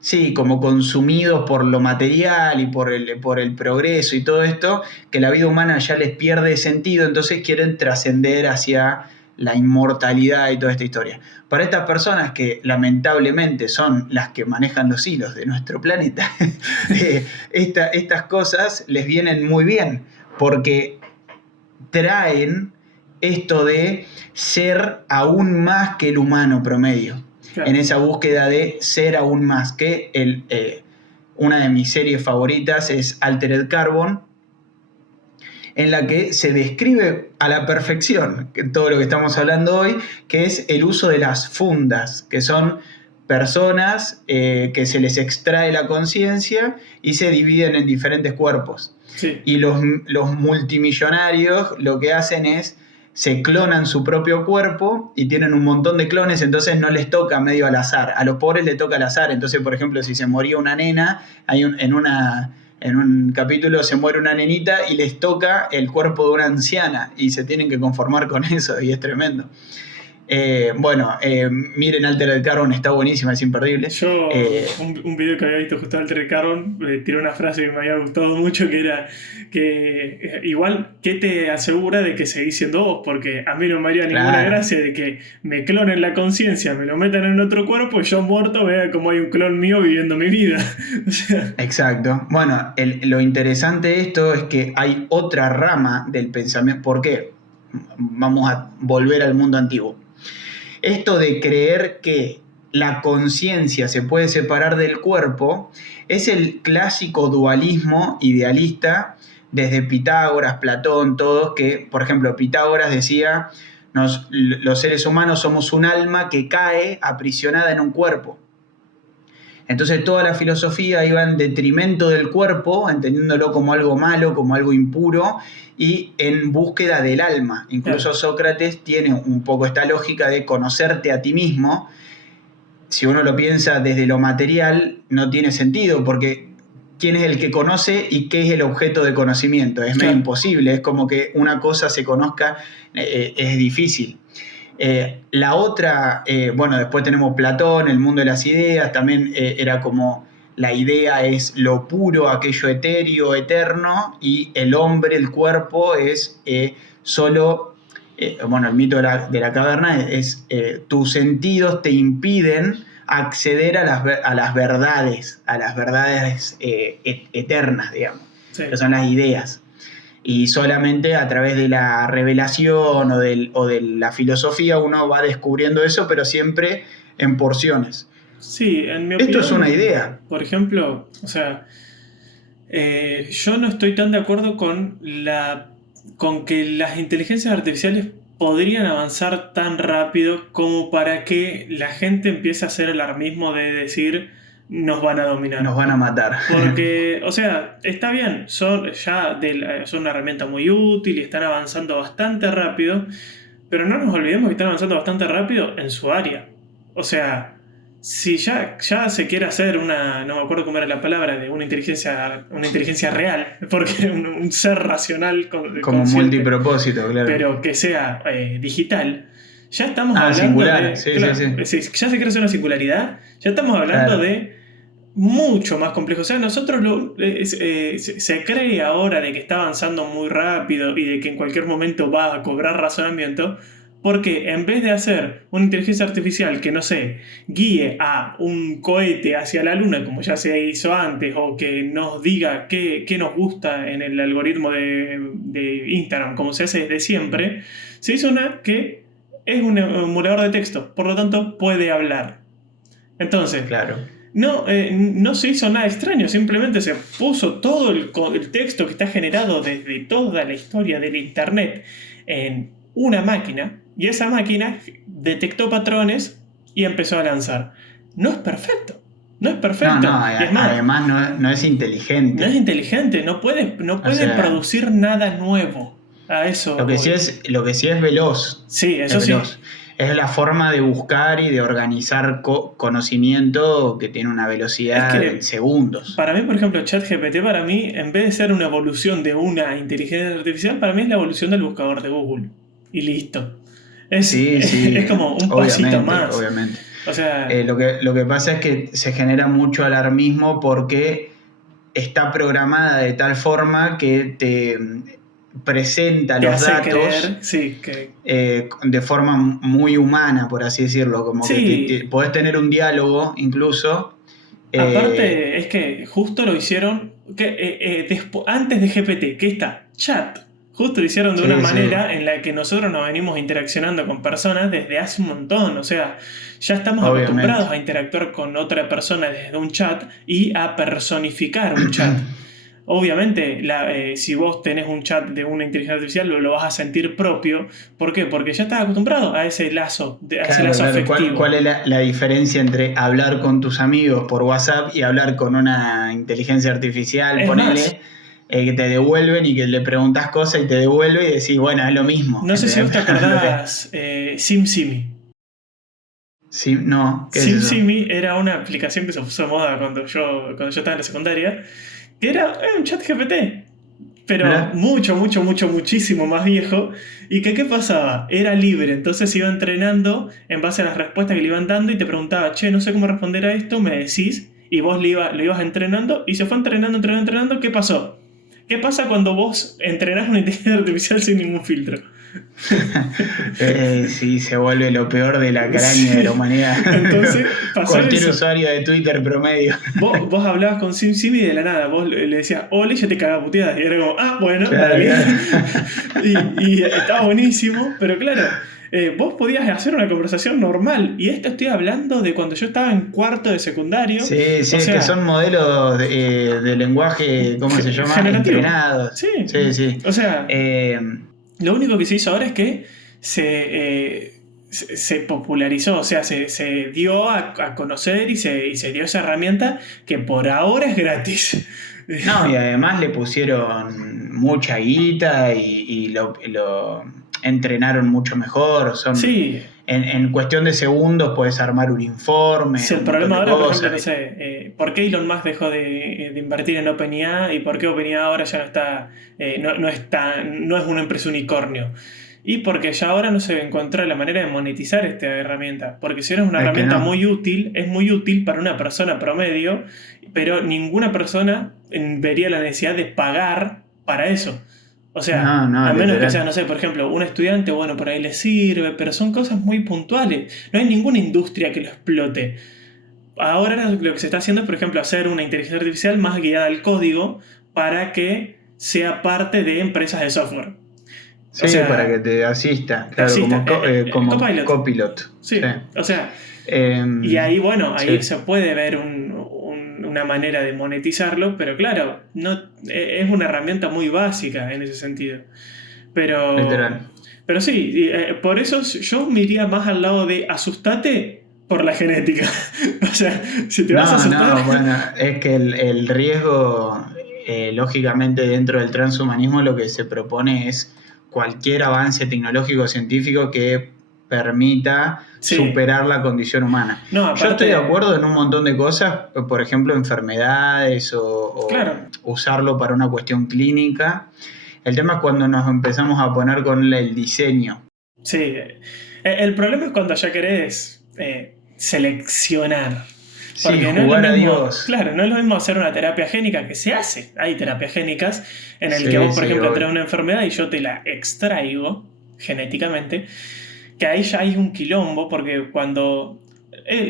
sí, como consumidos por lo material y por el progreso y todo esto, que la vida humana ya les pierde sentido, entonces quieren trascender hacia la inmortalidad y toda esta historia. Para estas personas que lamentablemente son las que manejan los hilos de nuestro planeta, estas cosas les vienen muy bien, porque traen esto de ser aún más que el humano promedio. Claro. En esa búsqueda de ser aún más, que una de mis series favoritas es Altered Carbon, en la que se describe a la perfección todo lo que estamos hablando hoy, que es el uso de las fundas, que son personas que se les extrae la conciencia y se dividen en diferentes cuerpos. Sí. Y los multimillonarios lo que hacen es se clonan su propio cuerpo y tienen un montón de clones, entonces no les toca medio al azar. A los pobres les toca al azar. Entonces, por ejemplo, si se moría una nena, en un capítulo se muere una nenita y les toca el cuerpo de una anciana y se tienen que conformar con eso, y es tremendo. Miren Altered Carbon, está buenísima, es imperdible. Yo, un video que había visto justo de Altered Carbon, tiré una frase que me había gustado mucho, que era que igual, ¿qué te asegura de que seguís siendo vos? Porque a mí no me haría ninguna gracia de que me clonen la conciencia, me lo metan en otro cuerpo y yo muerto vea como hay un clon mío viviendo mi vida. O sea... Exacto. Bueno, lo interesante de esto es que hay otra rama del pensamiento. ¿Por qué? Vamos a volver al mundo antiguo. Esto de creer que la conciencia se puede separar del cuerpo es el clásico dualismo idealista desde Pitágoras, Platón, todos, que, por ejemplo, Pitágoras decía Los seres humanos somos un alma que cae aprisionada en un cuerpo. Entonces toda la filosofía iba en detrimento del cuerpo, entendiéndolo como algo malo, como algo impuro, y en búsqueda del alma. Incluso Sócrates tiene un poco esta lógica de conocerte a ti mismo. Si uno lo piensa desde lo material, no tiene sentido, porque ¿quién es el que conoce y qué es el objeto de conocimiento? Es medio imposible, es como que una cosa se conozca, es difícil. La otra, bueno, después tenemos Platón, el mundo de las ideas, también era como la idea es lo puro, aquello etéreo, eterno, y el hombre, el cuerpo, es solo, bueno, el mito de la caverna es tus sentidos te impiden acceder a las verdades eternas, digamos, que son las ideas. Y solamente a través de la revelación o de la filosofía uno va descubriendo eso, pero siempre en porciones. Sí, en mi opinión. Esto es una idea. Por ejemplo, o sea, yo no estoy tan de acuerdo con que las inteligencias artificiales podrían avanzar tan rápido como para que la gente empiece a hacer alarmismo de decir nos van a dominar. Nos van a matar. Porque, o sea, está bien, son una herramienta muy útil y están avanzando bastante rápido, pero no nos olvidemos que están avanzando bastante rápido en su área. O sea, si ya se quiere hacer no me acuerdo cómo era la palabra, de una inteligencia real, porque un ser racional como multipropósito, claro. Pero que sea digital, ya estamos hablando singular. de... Sí, claro, sí. ya se quiere hacer una singularidad, ya estamos hablando de mucho más complejo. O sea, nosotros se cree ahora de que está avanzando muy rápido y de que en cualquier momento va a cobrar razonamiento, porque en vez de hacer una inteligencia artificial que, no sé, guíe a un cohete hacia la luna, como ya se hizo antes, o que nos diga qué nos gusta en el algoritmo de Instagram, como se hace desde siempre, se hizo una que es un emulador de texto, por lo tanto puede hablar. Entonces, claro. No se hizo nada extraño, simplemente se puso todo el texto que está generado desde toda la historia del internet en una máquina, y esa máquina detectó patrones y empezó a lanzar. No es perfecto. No, es más, además no es inteligente. No es inteligente, no puede producir nada nuevo. A eso lo que sí es veloz. Sí, eso sí. Es la forma de buscar y de organizar conocimiento que tiene una velocidad en segundos. Para mí, por ejemplo, ChatGPT, para mí, en vez de ser una evolución de una inteligencia artificial, para mí es la evolución del buscador de Google. Y listo. Es como un pasito más. Obviamente. O sea, lo que pasa es que se genera mucho alarmismo porque está programada de tal forma que te presenta los datos de forma muy humana, por así decirlo, como que podés tener un diálogo incluso. Aparte es que justo lo hicieron antes de GPT, que está Chat, justo lo hicieron de una manera en la que nosotros nos venimos interaccionando con personas desde hace un montón. O sea, ya estamos acostumbrados a interactuar con otra persona desde un chat y a personificar un chat. Obviamente, si vos tenés un chat de una inteligencia artificial, lo vas a sentir propio. ¿Por qué? Porque ya estás acostumbrado a ese lazo, afectivo. ¿Cuál es la diferencia entre hablar con tus amigos por WhatsApp y hablar con una inteligencia artificial? Ponele, que te devuelven y que le preguntas cosas y te devuelve y decís, bueno, es lo mismo. No sé si vos te acordás SimSimi. No, ¿qué es eso? SimSimi era una aplicación que se puso de moda cuando yo estaba en la secundaria, que era un chat GPT, pero muchísimo más viejo. ¿Y qué pasaba? Era libre, entonces se iba entrenando en base a las respuestas que le iban dando y te preguntaba, no sé cómo responder a esto, me decís, y vos lo ibas entrenando y se fue entrenando. ¿Qué pasó? ¿Qué pasa cuando vos entrenás una inteligencia artificial sin ningún filtro? Sí, se vuelve lo peor de la caraña de la humanidad. Entonces, cualquier usuario de Twitter promedio. Vos hablabas con SimSimi y de la nada, vos le decías, hola, y ya te cagaba puteadas. Y era como, bueno, claro, dale. Claro. Y estaba buenísimo, pero claro, vos podías hacer una conversación normal. Y esto estoy hablando de cuando yo estaba en cuarto de secundario. Sí, es que son modelos de lenguaje, ¿cómo se llama? Generativo. Entrenados. Sí. O sea, lo único que se hizo ahora es que se popularizó, o sea, se dio a conocer y se dio esa herramienta que por ahora es gratis. No, y además le pusieron mucha guita y lo entrenaron mucho mejor. Sí, En cuestión de segundos puedes armar un informe, si el un montón problema de ahora, por ejemplo, cosas. no sé, ¿por qué Elon Musk dejó de invertir en OpenAI y por qué OpenAI ahora ya no está, no es una empresa unicornio? Y porque ya ahora no se encontró la manera de monetizar esta herramienta. Porque si no es una Es que herramienta no. muy útil, es muy útil para una persona promedio, pero ninguna persona vería la necesidad de pagar para eso. O sea, No, no, a menos que sea, literal. no sé, por ejemplo, un estudiante, bueno, por ahí le sirve, pero son cosas muy puntuales. No hay ninguna industria que lo explote. Ahora lo que se está haciendo es, por ejemplo, hacer una inteligencia artificial más guiada al código para que sea parte de empresas de software. O Sí, para que sea, te asista, te claro, asista. como Copilot. copilot. Sí. Sí. O sea, y Em, ahí, bueno, ahí sí, se puede ver una manera de monetizarlo, pero claro, no, es una herramienta muy básica en ese sentido. Pero, literal. pero sí, por eso yo me iría más al lado de asustate por la genética. O sea, si te vas a No, asustar. no, bueno, es que el riesgo, lógicamente, dentro del transhumanismo lo que se propone es cualquier avance tecnológico o científico que permita Sí, superar la condición humana. no, Yo estoy de aparte, acuerdo en un montón de cosas, por ejemplo, enfermedades o claro, usarlo para una cuestión clínica. El tema es cuando nos empezamos a poner con el diseño. sí. El problema es cuando ya querés seleccionar. Sí, Porque no es lo jugar a mismo, Dios. claro, no es lo mismo hacer una terapia génica que se hace. Hay terapias génicas en el que Sí, vos, por sí, ejemplo, obvio. tenés una enfermedad y yo te la extraigo genéticamente, que ahí ya hay un quilombo, porque cuando...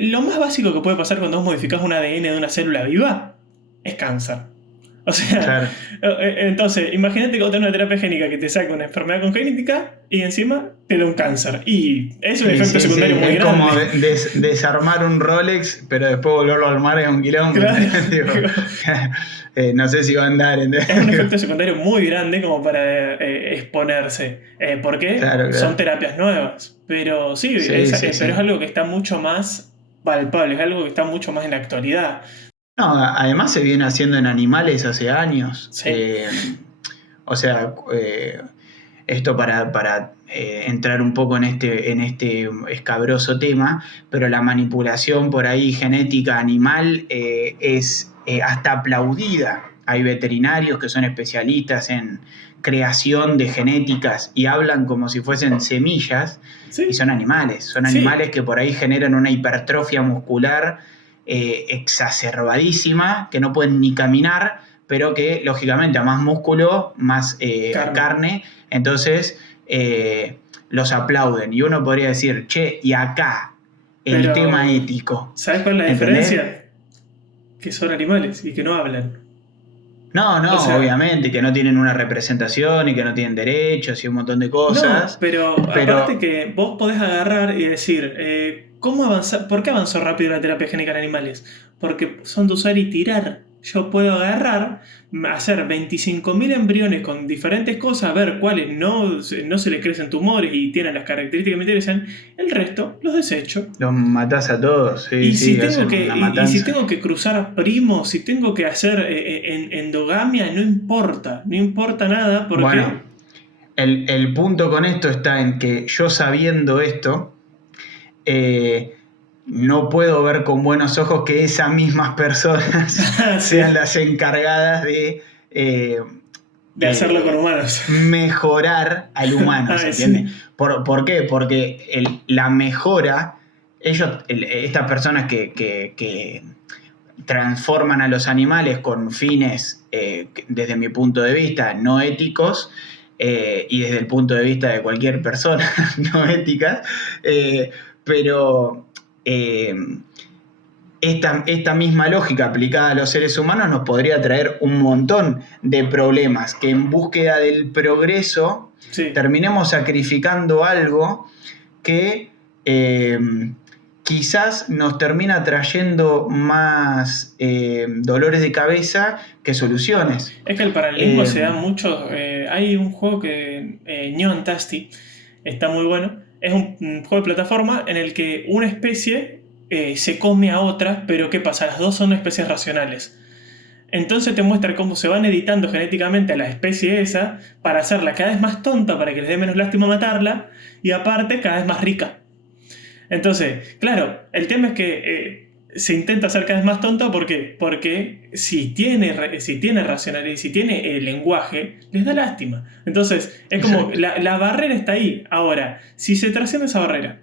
lo más básico que puede pasar cuando vos modificás un ADN de una célula viva es cáncer. O sea, Claro. entonces, imagínate que vos tenés una terapia génica que te saca una enfermedad congénica y encima te da un cáncer. Y es un Y efecto sí, sí, secundario muy es grande. como desarmar un Rolex, pero después volverlo a armar es un quilombo. Claro. Digo, no sé si va a andar. Es un Digo, efecto secundario muy grande como para exponerse. Porque claro, son claro. terapias nuevas. Pero sí, Sí, sí, pero es sí. algo que está mucho más palpable, es algo que está mucho más en la actualidad. No, además se viene haciendo en animales hace años. Sí, O sea, esto para entrar un poco en este escabroso tema, pero la manipulación por ahí genética animal es hasta aplaudida. Hay veterinarios que son especialistas en creación de genéticas y hablan como si fuesen semillas y sí, son sí. animales que por ahí generan una hipertrofia muscular exacerbadísima, que no pueden ni caminar, pero que lógicamente a más músculo, más Carne. carne, entonces los aplauden. Y uno podría decir, che, y acá el tema Pero, ético, ¿sabes cuál es la ¿entendés? diferencia? Que son animales y que no hablan. No, O no, sea, obviamente que no tienen una representación y que no tienen derechos y un montón de no, cosas, pero aparte pero que vos podés agarrar y decir, ¿cómo avanzar? ¿Por qué avanzó rápido la terapia génica en animales? Porque son de usar y tirar. Yo puedo agarrar, hacer 25.000 embriones con diferentes cosas, ver cuáles no se le crecen tumores y tienen las características que me interesan, el resto los desecho. los matás a todos, sí, Y si sí, tengo hacen que, una y si matanza. tengo que cruzar primos, si tengo que hacer endogamia, no importa, no importa nada Bueno, porque... el punto con esto está en que yo sabiendo esto, eh, no puedo ver con buenos ojos que esas mismas personas sean Sí, las encargadas de de hacerlo con eh, humanos. mejorar al humano, ¿se Ay, entiende? sí. ¿Por qué? Porque la mejora, estas personas que transforman a los animales con fines, desde mi punto de vista, no éticos, y desde el punto de vista de cualquier persona no ética, pero eh, esta misma lógica aplicada a los seres humanos nos podría traer un montón de problemas que en búsqueda del progreso Sí. terminemos sacrificando algo que quizás nos termina trayendo más dolores de cabeza que soluciones. Es que el paralelismo Eh, se da mucho. Hay un juego que. Neon Tasty. está muy bueno. Es un juego de plataforma en el que una especie se come a otra, pero ¿qué pasa? Las dos son especies racionales. Entonces te muestra cómo se van editando genéticamente a la especie esa para hacerla cada vez más tonta, para que les dé menos lástima matarla, y aparte cada vez más rica. Entonces, claro, el tema es que se intenta hacer cada vez más tonta. ¿Por qué? Porque si tiene racionalidad, si tiene lenguaje, les da lástima. Entonces, es como la barrera está ahí. Ahora, si se trasciende esa barrera,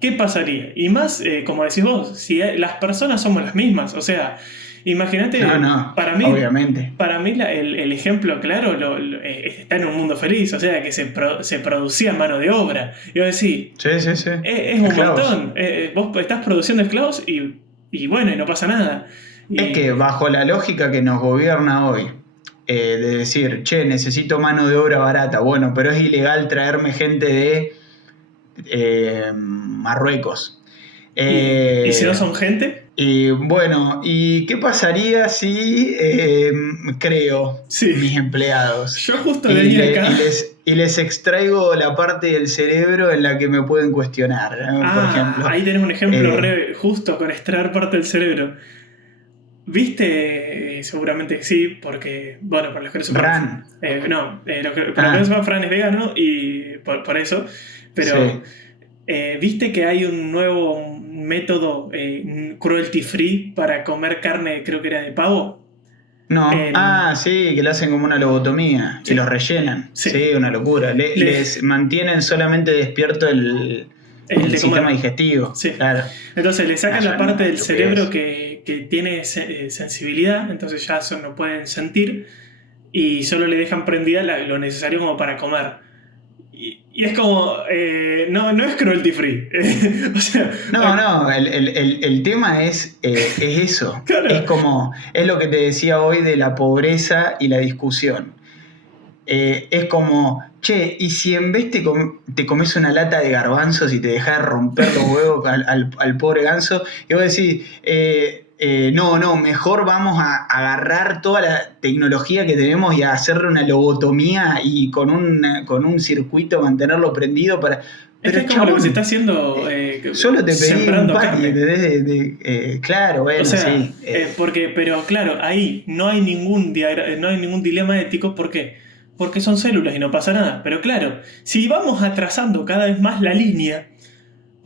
¿qué pasaría? Y más, como decís vos, si las personas somos las mismas, o sea, imagínate, obviamente. Para mí el ejemplo claro está en Un Mundo Feliz, o sea, que se producía mano de obra. Y vos decís, Sí. es un montón. Vos estás produciendo esclavos y bueno, y no pasa nada. Es que bajo la lógica que nos gobierna hoy, de decir, che, necesito mano de obra barata, bueno, pero es ilegal traerme gente de Marruecos. ¿Y si no son gente? Y bueno, ¿y qué pasaría si creo mis empleados? Yo justo venía acá. Y les extraigo la parte del cerebro en la que me pueden cuestionar, por ejemplo. Ahí tenés un ejemplo justo con extraer parte del cerebro. ¿Viste? Seguramente sí, porque, bueno, por los que no sepan. Fran. Lo que no sepan, Fran es vegano y por eso. Pero, ¿viste que hay un nuevo método cruelty free para comer carne, creo que era de pavo? No. Sí, que le hacen como una lobotomía y los rellenan. Sí, una locura. Les mantienen solamente despierto el sistema digestivo. Sí. Claro. Entonces le sacan la parte del cerebro que tiene sensibilidad, entonces ya eso no pueden sentir y solo le dejan prendida lo necesario como para comer. Y es como, no es cruelty free. O sea, no, el tema es eso. Claro. Es lo que te decía hoy de la pobreza y la discusión. Es como, che, ¿y si en vez te comes una lata de garbanzos y te dejas romper los huevos al pobre ganso? Y vos decís, no, mejor vamos a agarrar toda la tecnología que tenemos y a hacerle una lobotomía y con un circuito mantenerlo prendido para... Pero es como lo que se está haciendo. Solo te pedí un carne. Claro, bueno, o sea, sí. Pero claro, ahí no hay ningún dilema ético. ¿Por qué? Porque son células y no pasa nada. Pero claro, si vamos atrasando cada vez más la línea,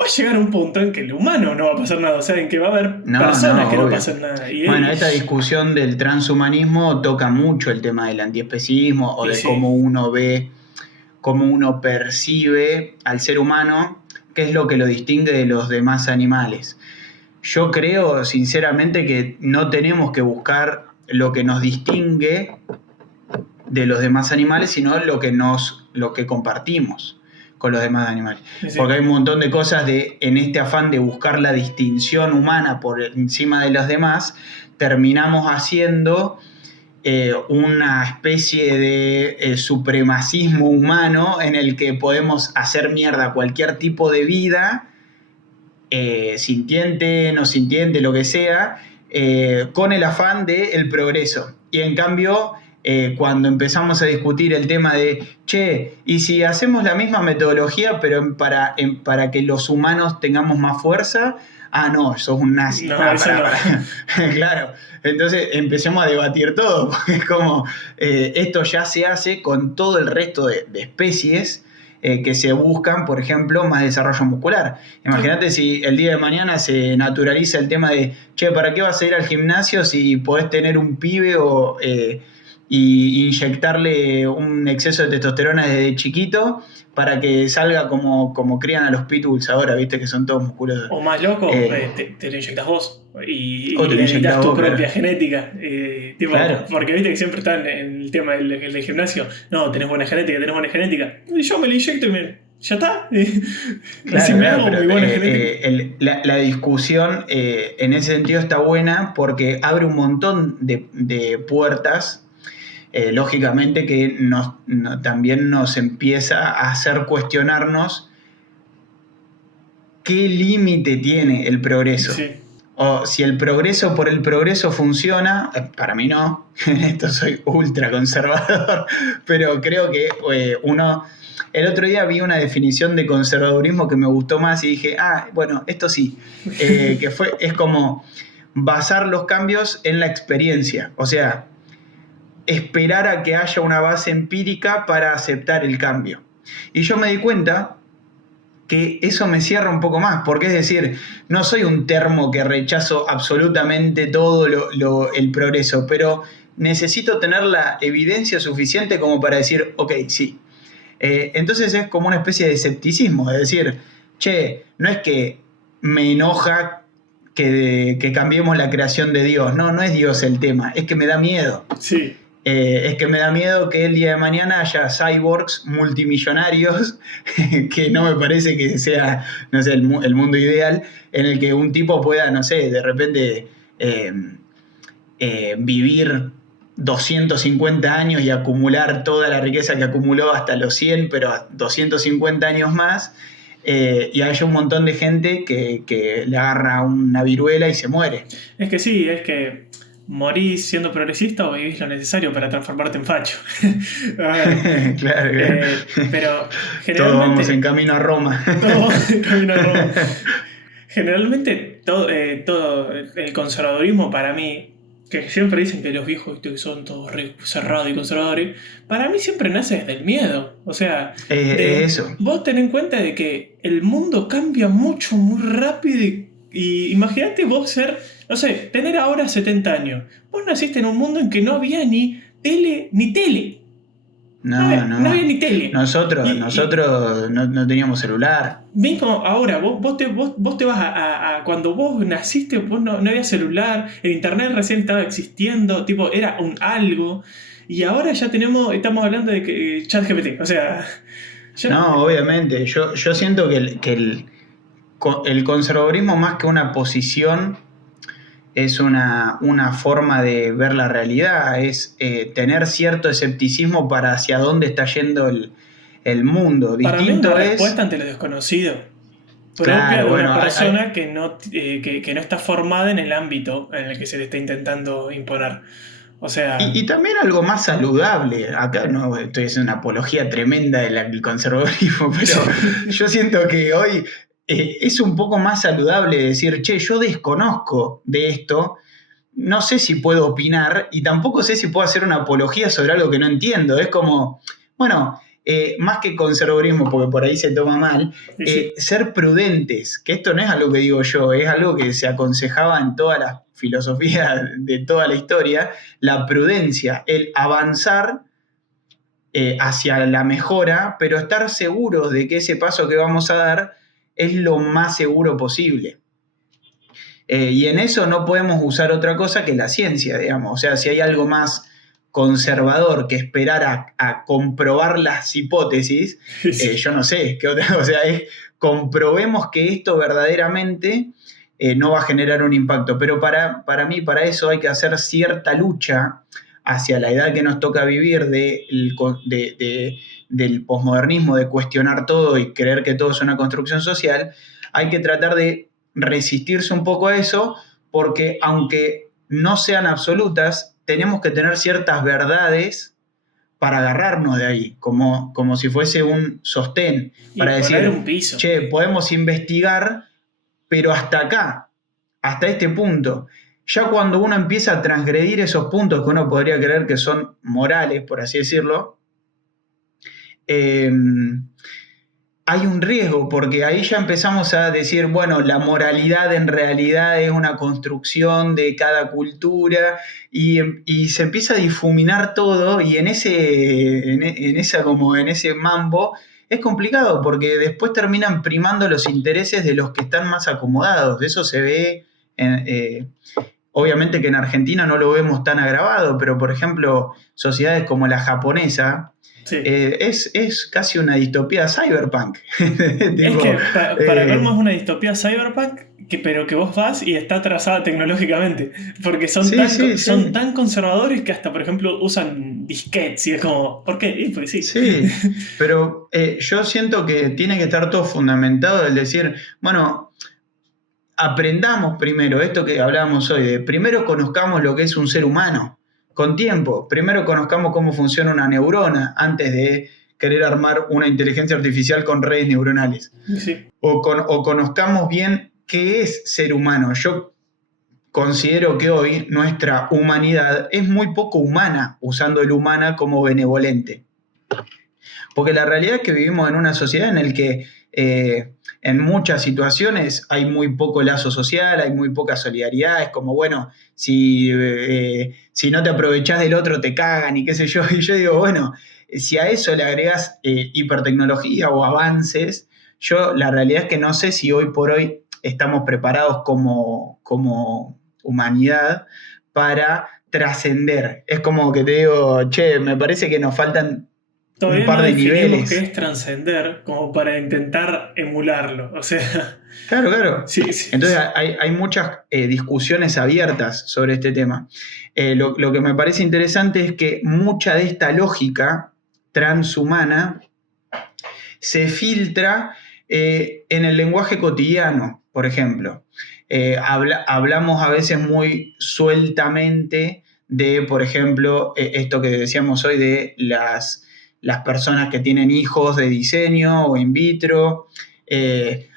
va a llegar un punto en que el humano no va a pasar nada. O sea, en que va a haber personas que no pasan nada. Bueno, esta discusión del transhumanismo toca mucho el tema del antiespecismo o de cómo uno ve, cómo uno percibe al ser humano, qué es lo que lo distingue de los demás animales. Yo creo, sinceramente, que no tenemos que buscar lo que nos distingue de los demás animales, sino lo que compartimos con los demás animales. Sí. Porque hay un montón de cosas en este afán de buscar la distinción humana por encima de los demás, terminamos haciendo una especie de supremacismo humano en el que podemos hacer mierda cualquier tipo de vida, sintiente, no sintiente, lo que sea, con el afán del progreso. Y en cambio, cuando empezamos a discutir el tema de, che, ¿y si hacemos la misma metodología pero para que los humanos tengamos más fuerza? No, sos un nazi. No, Claro, entonces empecemos a debatir todo, porque es como, esto ya se hace con todo el resto de especies que se buscan, por ejemplo, más desarrollo muscular. Imagínate si el día de mañana se naturaliza el tema de, che, ¿para qué vas a ir al gimnasio si podés tener un pibe y inyectarle un exceso de testosterona desde chiquito para que salga como crían a los pitbulls ahora, viste, que son todos musculosos? O más loco, te lo inyectas vos y editas tu propia genética. Claro. Porque viste que siempre está en el tema del gimnasio. No, tenés buena genética. Y yo me lo inyecto y ya está. Claro, si me hago muy buena genética. La discusión en ese sentido está buena porque abre un montón de puertas. Lógicamente que también nos empieza a hacer cuestionarnos qué límite tiene el progreso. Sí. o si el progreso por el progreso funciona, para mí no, en esto soy ultra conservador, pero creo que el otro día vi una definición de conservadurismo que me gustó más y dije, bueno, esto sí, es como basar los cambios en la experiencia, o sea, esperar a que haya una base empírica para aceptar el cambio. Y yo me di cuenta que eso me cierra un poco más, porque es decir, no soy un termo que rechazo absolutamente todo el progreso, pero necesito tener la evidencia suficiente como para decir, ok, sí. Entonces es como una especie de escepticismo, es decir, che, no es que me enoja que cambiemos la creación de Dios, no es Dios el tema, es que me da miedo. Sí. Es que me da miedo que el día de mañana haya cyborgs multimillonarios, que no me parece que sea, no sé, el mundo ideal, en el que un tipo pueda, no sé, de repente vivir 250 años y acumular toda la riqueza que acumuló hasta los 100, pero a 250 años más, y haya un montón de gente que le agarra una viruela y se muere. Es que sí, es que morís siendo progresista o vivís lo necesario para transformarte en facho. A ver, Claro, pero todos vamos generalmente en camino a Roma. todo camino a Roma. Generalmente todo el conservadurismo para mí, que siempre dicen que los viejos que son todos re cerrados y conservadores, para mí siempre nace desde el miedo. O sea, Eso. vos ten en cuenta de que el mundo cambia mucho, muy rápido y imagínate vos ser, no sé, tener ahora 70 años. Vos naciste en un mundo en que no había ni tele, ni tele. No había ni tele. Nosotros no teníamos celular. Mismo ahora, vos te vas a cuando vos naciste, vos no había celular, el internet recién estaba existiendo, tipo, era un algo, y ahora ya estamos hablando de que ChatGPT, o sea, No, obviamente. Yo siento que el conservadurismo, más que una posición, es una forma de ver la realidad, es tener cierto escepticismo para hacia dónde está yendo el mundo. Para mí es Distinto una es... respuesta ante lo desconocido, propia Claro, de bueno, una persona que no está formada en el ámbito en el que se le está intentando imponer. O sea, y también algo más saludable. Acá no estoy haciendo una apología tremenda del conservadurismo, pero yo siento que hoy es un poco más saludable decir, che, yo desconozco de esto, no sé si puedo opinar y tampoco sé si puedo hacer una apología sobre algo que no entiendo. Es como, bueno, más que conservadurismo, porque por ahí se toma mal, sí. ser prudentes, que esto no es algo que digo yo, es algo que se aconsejaba en todas las filosofías de toda la historia, la prudencia, el avanzar hacia la mejora, pero estar seguros de que ese paso que vamos a dar es lo más seguro posible. Y en eso no podemos usar otra cosa que la ciencia, digamos. O sea, si hay algo más conservador que esperar a comprobar las hipótesis, yo no sé qué otra cosa. O sea, comprobemos que esto verdaderamente no va a generar un impacto. Pero para mí, para eso hay que hacer cierta lucha hacia la edad que nos toca vivir del posmodernismo, de cuestionar todo y creer que todo es una construcción social. Hay que tratar de resistirse un poco a eso, porque aunque no sean absolutas, tenemos que tener ciertas verdades para agarrarnos de ahí, como si fuese un sostén, para decir, un piso. Che, podemos investigar, pero hasta acá, hasta este punto. Ya cuando uno empieza a transgredir esos puntos que uno podría creer que son morales, por así decirlo, hay un riesgo, porque ahí ya empezamos a decir, bueno, la moralidad en realidad es una construcción de cada cultura y se empieza a difuminar todo y en ese mambo es complicado porque después terminan primando los intereses de los que están más acomodados. Eso se ve, obviamente que en Argentina no lo vemos tan agravado, pero por ejemplo, sociedades como la japonesa, sí. Es casi una distopía cyberpunk. Es que para colmo es una distopía cyberpunk, pero que vos vas y está atrasada tecnológicamente. Porque son tan conservadores que hasta, por ejemplo, usan disquetes y es como, ¿por qué? Porque sí. Sí, pero yo siento que tiene que estar todo fundamentado el decir, bueno, aprendamos primero esto que hablábamos hoy, de primero conozcamos lo que es un ser humano, con tiempo, primero conozcamos cómo funciona una neurona antes de querer armar una inteligencia artificial con redes neuronales. Sí. O conozcamos bien qué es ser humano. Yo considero que hoy nuestra humanidad es muy poco humana, usando el humana como benevolente. Porque la realidad es que vivimos en una sociedad en la que en muchas situaciones hay muy poco lazo social, hay muy poca solidaridad, es como, bueno, si no te aprovechás del otro te cagan y qué sé yo, y yo digo, bueno, si a eso le agregás hipertecnología o avances, yo la realidad es que no sé si hoy por hoy estamos preparados como humanidad para trascender. Es como que te digo, che, me parece que nos faltan un Todavía par no de definimos qué niveles. es trascender como para intentar emularlo. O sea, Claro, claro. sí, sí, Entonces sí. hay muchas discusiones abiertas sobre este tema. Lo que me parece interesante es que mucha de esta lógica transhumana se filtra en el lenguaje cotidiano, por ejemplo. Hablamos a veces muy sueltamente de, por ejemplo, esto que decíamos hoy de las personas que tienen hijos de diseño o in vitro.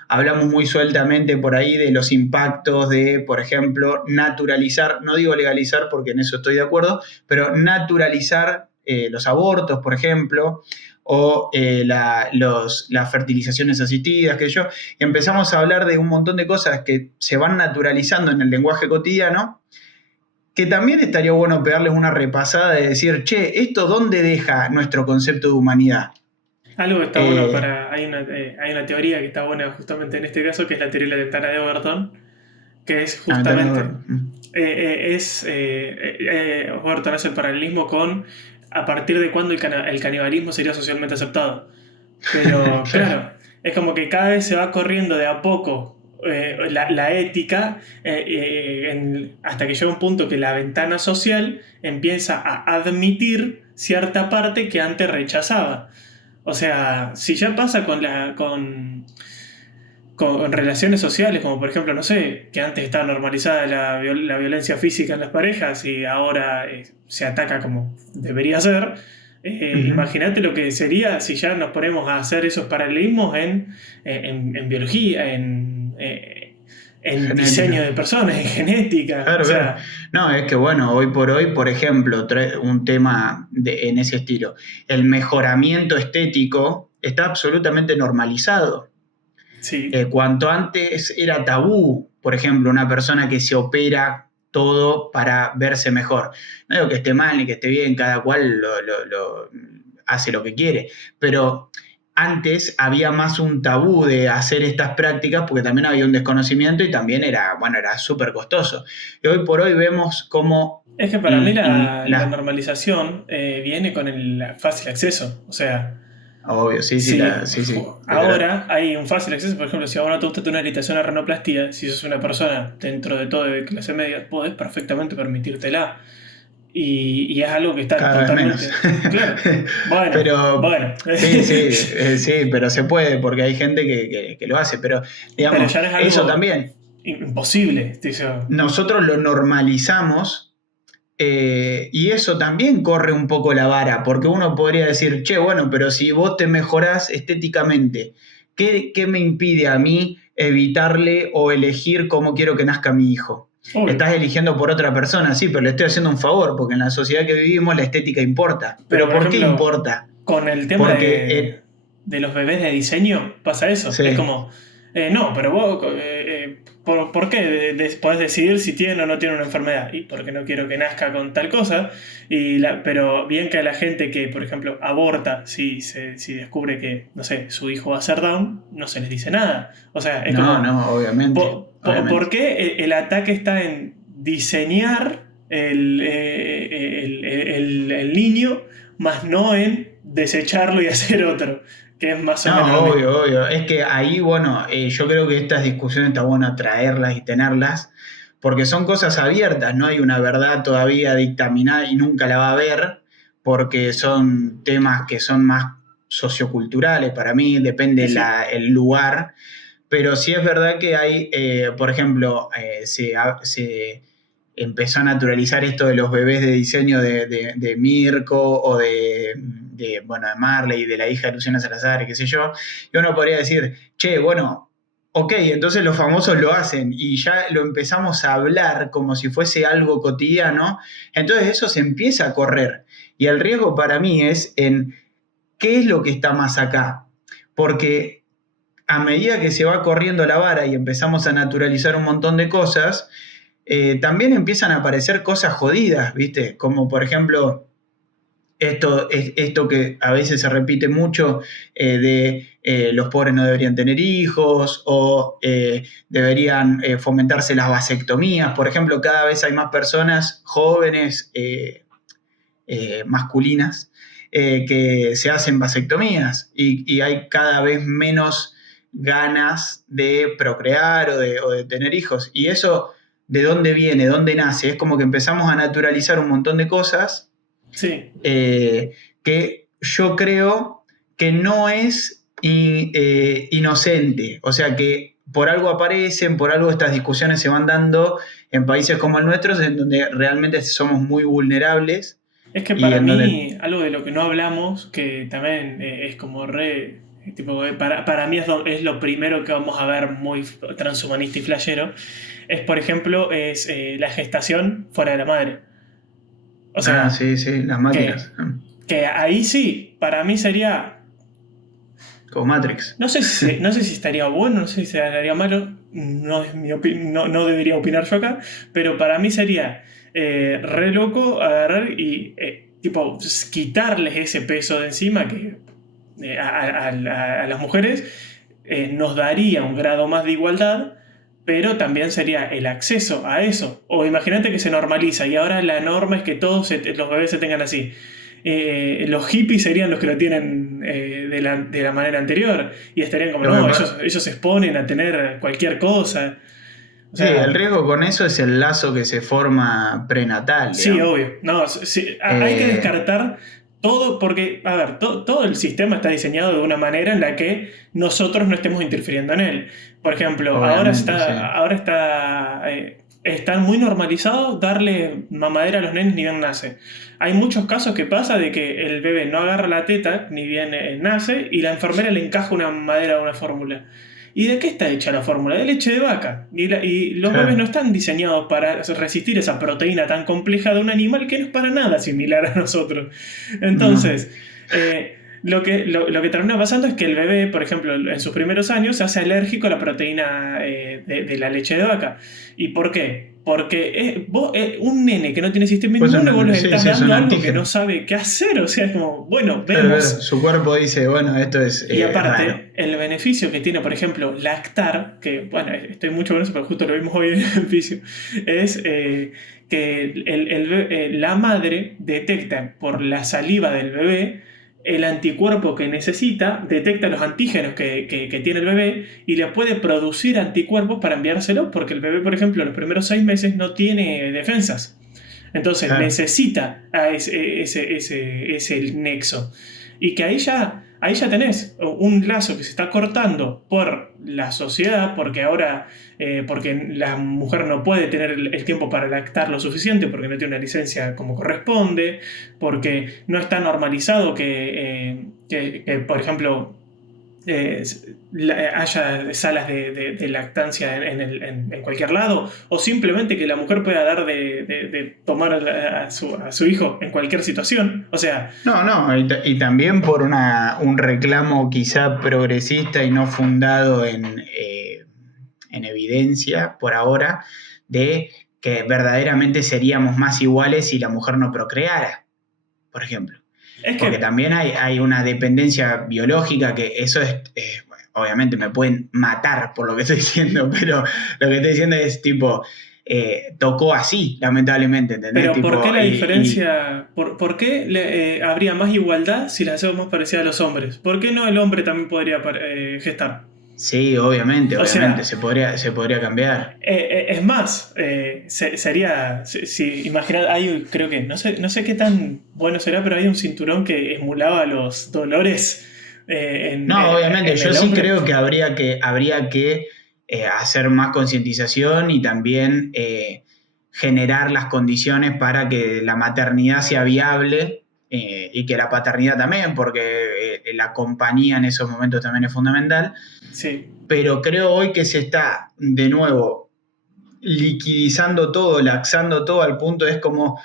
Hablamos muy sueltamente por ahí de los impactos de, por ejemplo, naturalizar, no digo legalizar porque en eso estoy de acuerdo, pero naturalizar los abortos, por ejemplo, o las fertilizaciones asistidas, que yo, empezamos a hablar de un montón de cosas que se van naturalizando en el lenguaje cotidiano, que también estaría bueno pegarles una repasada de decir, che, ¿esto dónde deja nuestro concepto de humanidad? Algo que está bueno para. Hay una teoría que está buena justamente en este caso, que es la teoría de la ventana de Overton, que es justamente. Overton hace el paralelismo con a partir de cuándo el canibalismo sería socialmente aceptado. Pero claro, es como que cada vez se va corriendo de a poco la ética hasta que llega un punto que la ventana social empieza a admitir cierta parte que antes rechazaba. O sea, si ya pasa con relaciones sociales, como por ejemplo, no sé, que antes estaba normalizada la violencia física en las parejas y ahora se ataca como debería ser. Imagínate lo que sería si ya nos ponemos a hacer esos paralelismos en biología, en diseño de personas, en genética. Claro, O claro. sea, No, es que bueno, hoy por hoy, por ejemplo, un tema en ese estilo, el mejoramiento estético está absolutamente normalizado. sí. Cuanto antes era tabú, por ejemplo, una persona que se opera todo para verse mejor. No digo que esté mal ni que esté bien, cada cual lo hace lo que quiere, pero antes había más un tabú de hacer estas prácticas porque también había un desconocimiento y también era, bueno, era súper costoso. Y hoy por hoy vemos cómo Es que para mí la las... normalización viene con el fácil acceso. O sea, Obvio, sí, sí, sí, sí, sí, literal. ahora hay un fácil acceso. Por ejemplo, si ahora te gusta tener una irritación a rinoplastia, si sos una persona dentro de todo de clase media, podés perfectamente permitírtela. Y es algo que está Cada vez menos. totalmente claro. Bueno, Pero bueno. sí, sí, sí, pero se puede porque hay gente que lo hace. Pero Pero digamos, ya no es eso algo también, imposible. nosotros lo normalizamos y eso también corre un poco la vara, porque uno podría decir, che, bueno, pero si vos te mejorás estéticamente, ¿qué me impide a mí evitarle o elegir cómo quiero que nazca mi hijo? Obvio. Estás eligiendo por otra persona, sí, pero le estoy haciendo un favor, porque en la sociedad que vivimos la estética importa. Pero ¿Pero por por qué ejemplo, importa? con el tema Porque, de los bebés de diseño pasa eso. Es sí, como, no, pero vos, ¿por qué podés decidir si tiene o no tiene una enfermedad? Y porque no quiero que nazca con tal cosa. Pero bien que a la gente que, por ejemplo, aborta, si descubre que, no sé, su hijo va a ser Down, no se les dice nada. O sea, es no, como, no, obviamente, ¿por obviamente. qué el ataque está en diseñar el niño, más no en desecharlo y hacer otro, que es más o menos lo No, mismo? obvio, obvio. Es que ahí, bueno, yo creo que estas discusiones está bueno traerlas y tenerlas, porque son cosas abiertas, no hay una verdad todavía dictaminada y nunca la va a haber, porque son temas que son más socioculturales para mí, depende Y sí, el lugar. pero sí es verdad que hay, por ejemplo, se empezó a naturalizar esto de los bebés de diseño de Mirko o bueno, de Marley, de la hija de Luciana Salazar, qué sé yo, y uno podría decir, che, bueno, ok, entonces los famosos lo hacen y ya lo empezamos a hablar como si fuese algo cotidiano, entonces eso se empieza a correr. Y el riesgo para mí es en qué es lo que está más acá, porque a medida que se va corriendo la vara y empezamos a naturalizar un montón de cosas, también empiezan a aparecer cosas jodidas, ¿viste? Como por ejemplo, esto que a veces se repite mucho de los pobres no deberían tener hijos o deberían fomentarse las vasectomías. Por ejemplo, cada vez hay más personas jóvenes, masculinas, que se hacen vasectomías y hay cada vez menos ganas de procrear o de tener hijos. Y eso, ¿de dónde viene? ¿Dónde nace? Es como que empezamos a naturalizar un montón de cosas Sí. Que yo creo que no es inocente. O sea que por algo aparecen, por algo estas discusiones se van dando en países como el nuestro, en donde realmente somos muy vulnerables Es que y para en donde... mí, algo de lo que no hablamos, que también es como re. Tipo, para mí es lo primero que vamos a ver muy transhumanista y flashero. Es, por ejemplo, la gestación fuera de la madre. O Ah, sea, sí, sí, las máquinas, que ahí sí, para mí sería. como Matrix. No sé si estaría bueno, no sé si estaría malo, no debería opinar yo acá, pero para mí sería re loco agarrar y tipo quitarles ese peso de encima que a las mujeres nos daría un grado más de igualdad, pero también sería el acceso a eso. O imagínate que se normaliza y ahora la norma es que todos los bebés se tengan así. Los hippies serían los que lo tienen de la manera anterior y estarían como, Lo no, que ellos se exponen a tener cualquier cosa. O sí, el sea, riesgo con eso es el lazo que se forma prenatal, sí, digamos. obvio. No, sí, hay que Eh, descartar todo porque, a ver, todo el sistema está diseñado de una manera en la que nosotros no estemos interfiriendo en él. Por ejemplo, ahora Obviamente, sí. está muy normalizado darle mamadera a los nenes ni bien nace. Hay muchos casos que pasa de que el bebé no agarra la teta ni bien nace y la enfermera le encaja una mamadera a una fórmula. ¿Y de qué está hecha la fórmula? De leche de vaca. Y los bebés no Claro. están diseñados para resistir esa proteína tan compleja de un animal que no es para nada similar a nosotros. No. Entonces, lo que termina pasando es que el bebé, por ejemplo, en sus primeros años se hace alérgico a la proteína de la leche de vaca. ¿Y por qué? Porque un nene que no tiene sistema Pues inmune, vos le sí, estás sí, es un dando algo que no antígeno. sabe qué hacer. O sea, es como, bueno, Claro, claro. vemos. Su cuerpo dice, bueno, esto es Y raro. aparte, el beneficio que tiene, por ejemplo, lactar, que bueno, estoy mucho con eso, pero justo lo vimos hoy en el beneficio, es que la madre detecta por la saliva del bebé el anticuerpo que necesita, detecta los antígenos que tiene el bebé y le puede producir anticuerpos para enviárselo, porque el bebé, por ejemplo, los primeros 6 meses no tiene defensas. Entonces Claro. necesita a ese nexo. Y que ahí ya tenés un lazo que se está cortando por la sociedad, porque la mujer no puede tener el tiempo para lactar lo suficiente, porque no tiene una licencia como corresponde, porque no está normalizado que, por ejemplo, haya salas de lactancia en cualquier lado, o simplemente que la mujer pueda dar de tomar a su hijo en cualquier situación. O sea, No, no, y también por un reclamo quizá progresista y no fundado en evidencia por ahora de que verdaderamente seríamos más iguales si la mujer no procreara, por ejemplo. es Porque que también hay una dependencia biológica que eso bueno, obviamente me pueden matar por lo que estoy diciendo, pero lo que estoy diciendo es tipo, tocó así, lamentablemente, ¿entendés? Pero ¿por qué Tipo, la diferencia? ¿Por qué habría más igualdad si las hacemos más parecidas a los hombres? ¿Por qué no el hombre también podría gestar? sí, obviamente, O obviamente, sea, se podría cambiar. es más, sería, si imaginar, creo que, no sé qué tan bueno será, pero hay un cinturón que emulaba los dolores No, obviamente, en yo el sí hombre. creo que habría que hacer más concientización y también generar las condiciones para que la maternidad sea viable y que la paternidad también, porque la compañía en esos momentos también es fundamental. Sí, Pero creo hoy que se está de nuevo liquidizando todo, laxando todo al punto es como,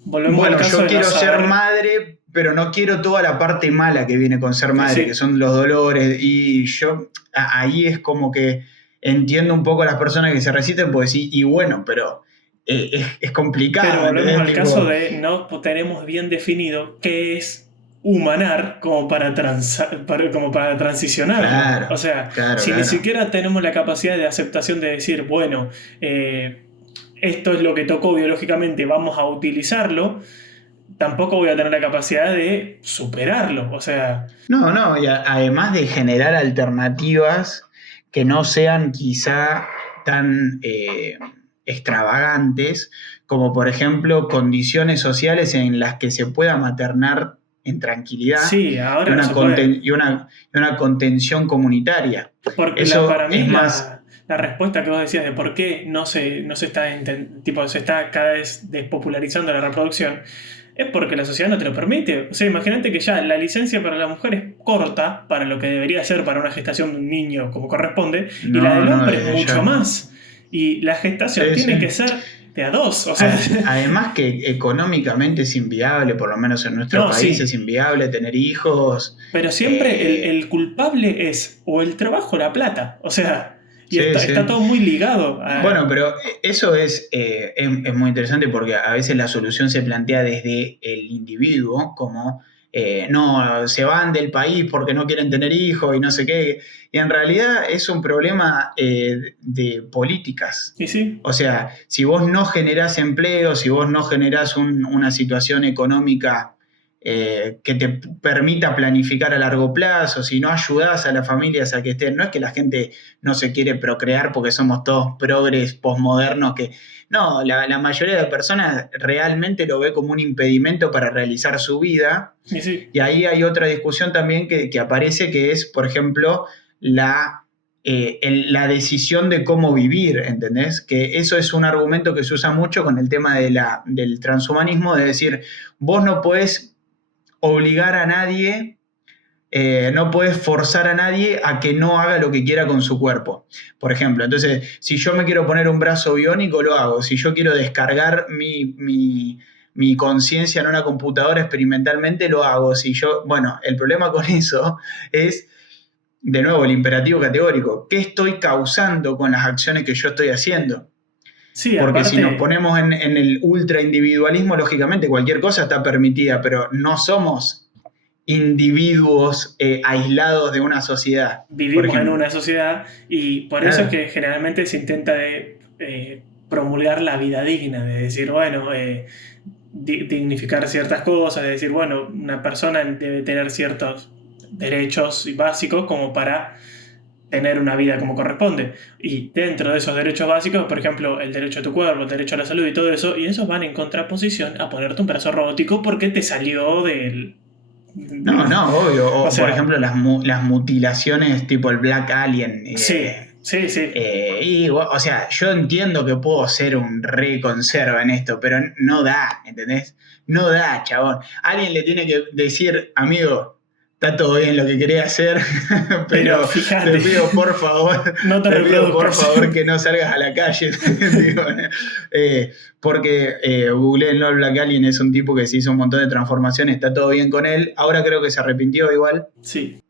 volvemos al bueno, caso yo de no quiero ser saber. madre, pero no quiero toda la parte mala que viene con ser Sí, madre, que sí. son los dolores. Y yo ahí es como que entiendo un poco a las personas que se resisten, pues sí, y bueno, pero es Pero complicado, volvemos ¿entendés? al caso Tipo, de no tenemos bien definido qué es humanar como como para transicionarlo. O claro, sea, claro, si ni claro. siquiera tenemos la capacidad de aceptación de decir, bueno, esto es lo que tocó biológicamente, vamos a utilizarlo, tampoco voy a tener la capacidad de superarlo. O sea, No, no, y además de generar alternativas que no sean quizá tan extravagantes, como por ejemplo condiciones sociales en las que se pueda maternar en tranquilidad sí, y ahora no una, se puede. y una contención comunitaria. Porque Eso para mí es más, la respuesta que vos decías de por qué no se está, tipo, se está cada vez despopularizando la reproducción, es porque la sociedad no te lo permite. O sea, imagínate que ya la licencia para la mujer es corta para lo que debería ser para una gestación de un niño como corresponde, y la no, del no, hombre es desde mucho ya. más. Y la gestación Sí, tiene que sí. ser de a dos. O sea, Además que económicamente es inviable, por lo menos en nuestro no, país es sí. inviable tener hijos. Pero siempre eh, el culpable es o el trabajo o la plata. O sea, y sí, está sí. todo muy ligado Bueno, a... pero eso es muy interesante porque a veces la solución se plantea desde el individuo, como no, se van del país porque no quieren tener hijos y no sé qué. Y en realidad es un problema de políticas. Y sí, O sea, si vos no generás empleo, si vos no generás una situación económica que te permita planificar a largo plazo, si no ayudás a las familias a que estén, no es que la gente no se quiere procrear porque somos todos progres postmodernos que no, la mayoría de personas realmente lo ve como un impedimento para realizar su vida. y sí. Y ahí hay otra discusión también que aparece, que es, por ejemplo, la decisión de cómo vivir, ¿entendés? Que eso es un argumento que se usa mucho con el tema del transhumanismo, de decir, vos no podés obligar a nadie, no puedes forzar a nadie a que no haga lo que quiera con su cuerpo. Por ejemplo, entonces, si yo me quiero poner un brazo biónico, lo hago. Si yo quiero descargar mi conciencia en una computadora experimentalmente, lo hago. Si yo, bueno, el problema con eso es, de nuevo, el imperativo categórico. ¿Qué estoy causando con las acciones que yo estoy haciendo? Sí, Porque si nos aparte, ponemos en el ultra individualismo, lógicamente cualquier cosa está permitida, pero no somos individuos aislados de una sociedad, por vivimos en ejemplo. una sociedad y por eso es Claro, que generalmente se intenta promulgar la vida digna, de decir, bueno, dignificar ciertas cosas, de decir, bueno, una persona debe tener ciertos derechos básicos como para tener una vida como corresponde. Y dentro de esos derechos básicos, por ejemplo, el derecho a tu cuerpo, el derecho a la salud y todo eso, y esos van en contraposición a ponerte un brazo robótico porque te salió del... no, no, obvio. O O, por sea, ejemplo, las mutilaciones tipo el Black Alien. sí, sí, sí. O sea, yo entiendo que puedo ser un re conserva en esto, pero no da, ¿entendés? No da, chabón. Alguien le tiene que decir, amigo, está todo bien lo que querés hacer, Pero pero fíjate, no te te pido por reproduzcas. favor que no salgas a la calle. Digo, porque googleenlo, el Black Alien es un tipo que se hizo un montón de transformaciones, está todo bien con él. Ahora creo que se arrepintió igual. Sí,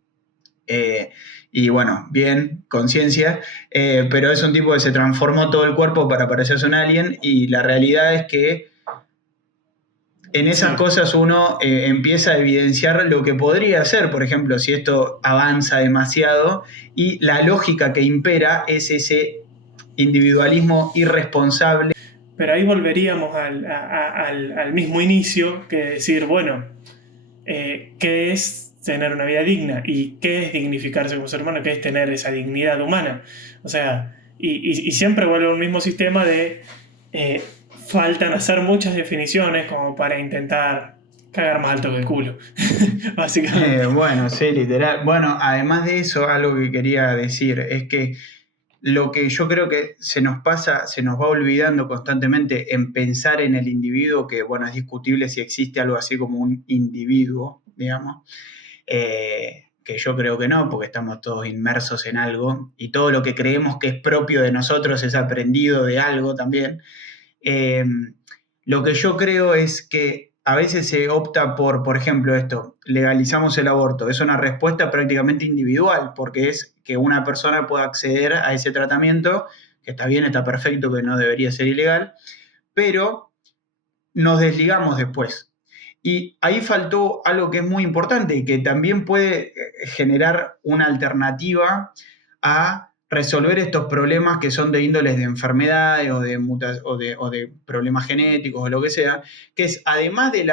Eh, y bueno, bien, conciencia, pero es un tipo que se transformó todo el cuerpo para parecerse un alien y la realidad es que en esas sí. cosas uno empieza a evidenciar lo que podría ser, por ejemplo, si esto avanza demasiado y la lógica que impera es ese individualismo irresponsable. Pero ahí volveríamos al mismo inicio que decir, bueno, ¿qué es tener una vida digna? ¿Y qué es dignificarse como ser humano? ¿Qué es tener esa dignidad humana? O sea, y siempre vuelve al mismo sistema de faltan hacer muchas definiciones como para intentar Cagar más alto que el culo, básicamente. Bueno, sí, literal. Bueno, además de eso, algo que quería decir es que lo que yo creo que se nos pasa, se nos va olvidando constantemente en pensar en el individuo, que bueno, es discutible si existe algo así como un individuo, digamos, que yo creo que no, porque estamos todos inmersos en algo y todo lo que creemos que es propio de nosotros es aprendido de algo también. Eh, lo que yo creo es que a veces se opta por ejemplo, esto, legalizamos el aborto. Es una respuesta prácticamente individual, porque es que una persona pueda acceder a ese tratamiento, que está bien, está perfecto, que no debería ser ilegal, pero nos desligamos después. Y ahí faltó algo que es muy importante y que también puede generar una alternativa a resolver estos problemas que son de índoles de enfermedades o de problemas genéticos o lo que sea, que es además de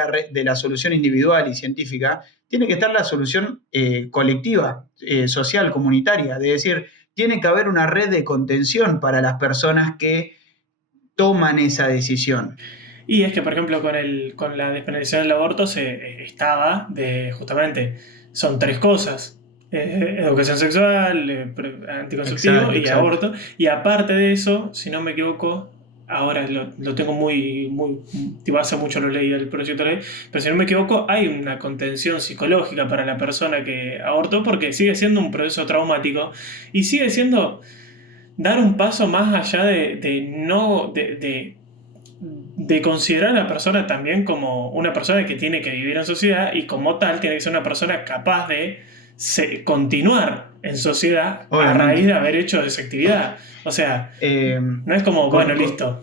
la solución individual y científica, tiene que estar la solución colectiva, social, comunitaria, de decir, tiene que haber una red de contención para las personas que toman esa decisión. Y es que, por ejemplo, con la despenalización del aborto estaba de justamente, son tres cosas. Educación sexual, anticonceptivo Exacto, y exacto. aborto. Y aparte de eso, si no me equivoco, ahora lo tengo muy, tipo, hace mucho lo leí el proyecto de ley, pero si no me equivoco, hay una contención psicológica para la persona que abortó porque sigue siendo un proceso traumático y sigue siendo dar un paso más allá de no de considerar a la persona también como una persona que tiene que vivir en sociedad y como tal tiene que ser una persona capaz de continuar en sociedad a raíz Obviamente. de haber hecho esa actividad. O sea, Eh, no es como, bueno, con, con- listo.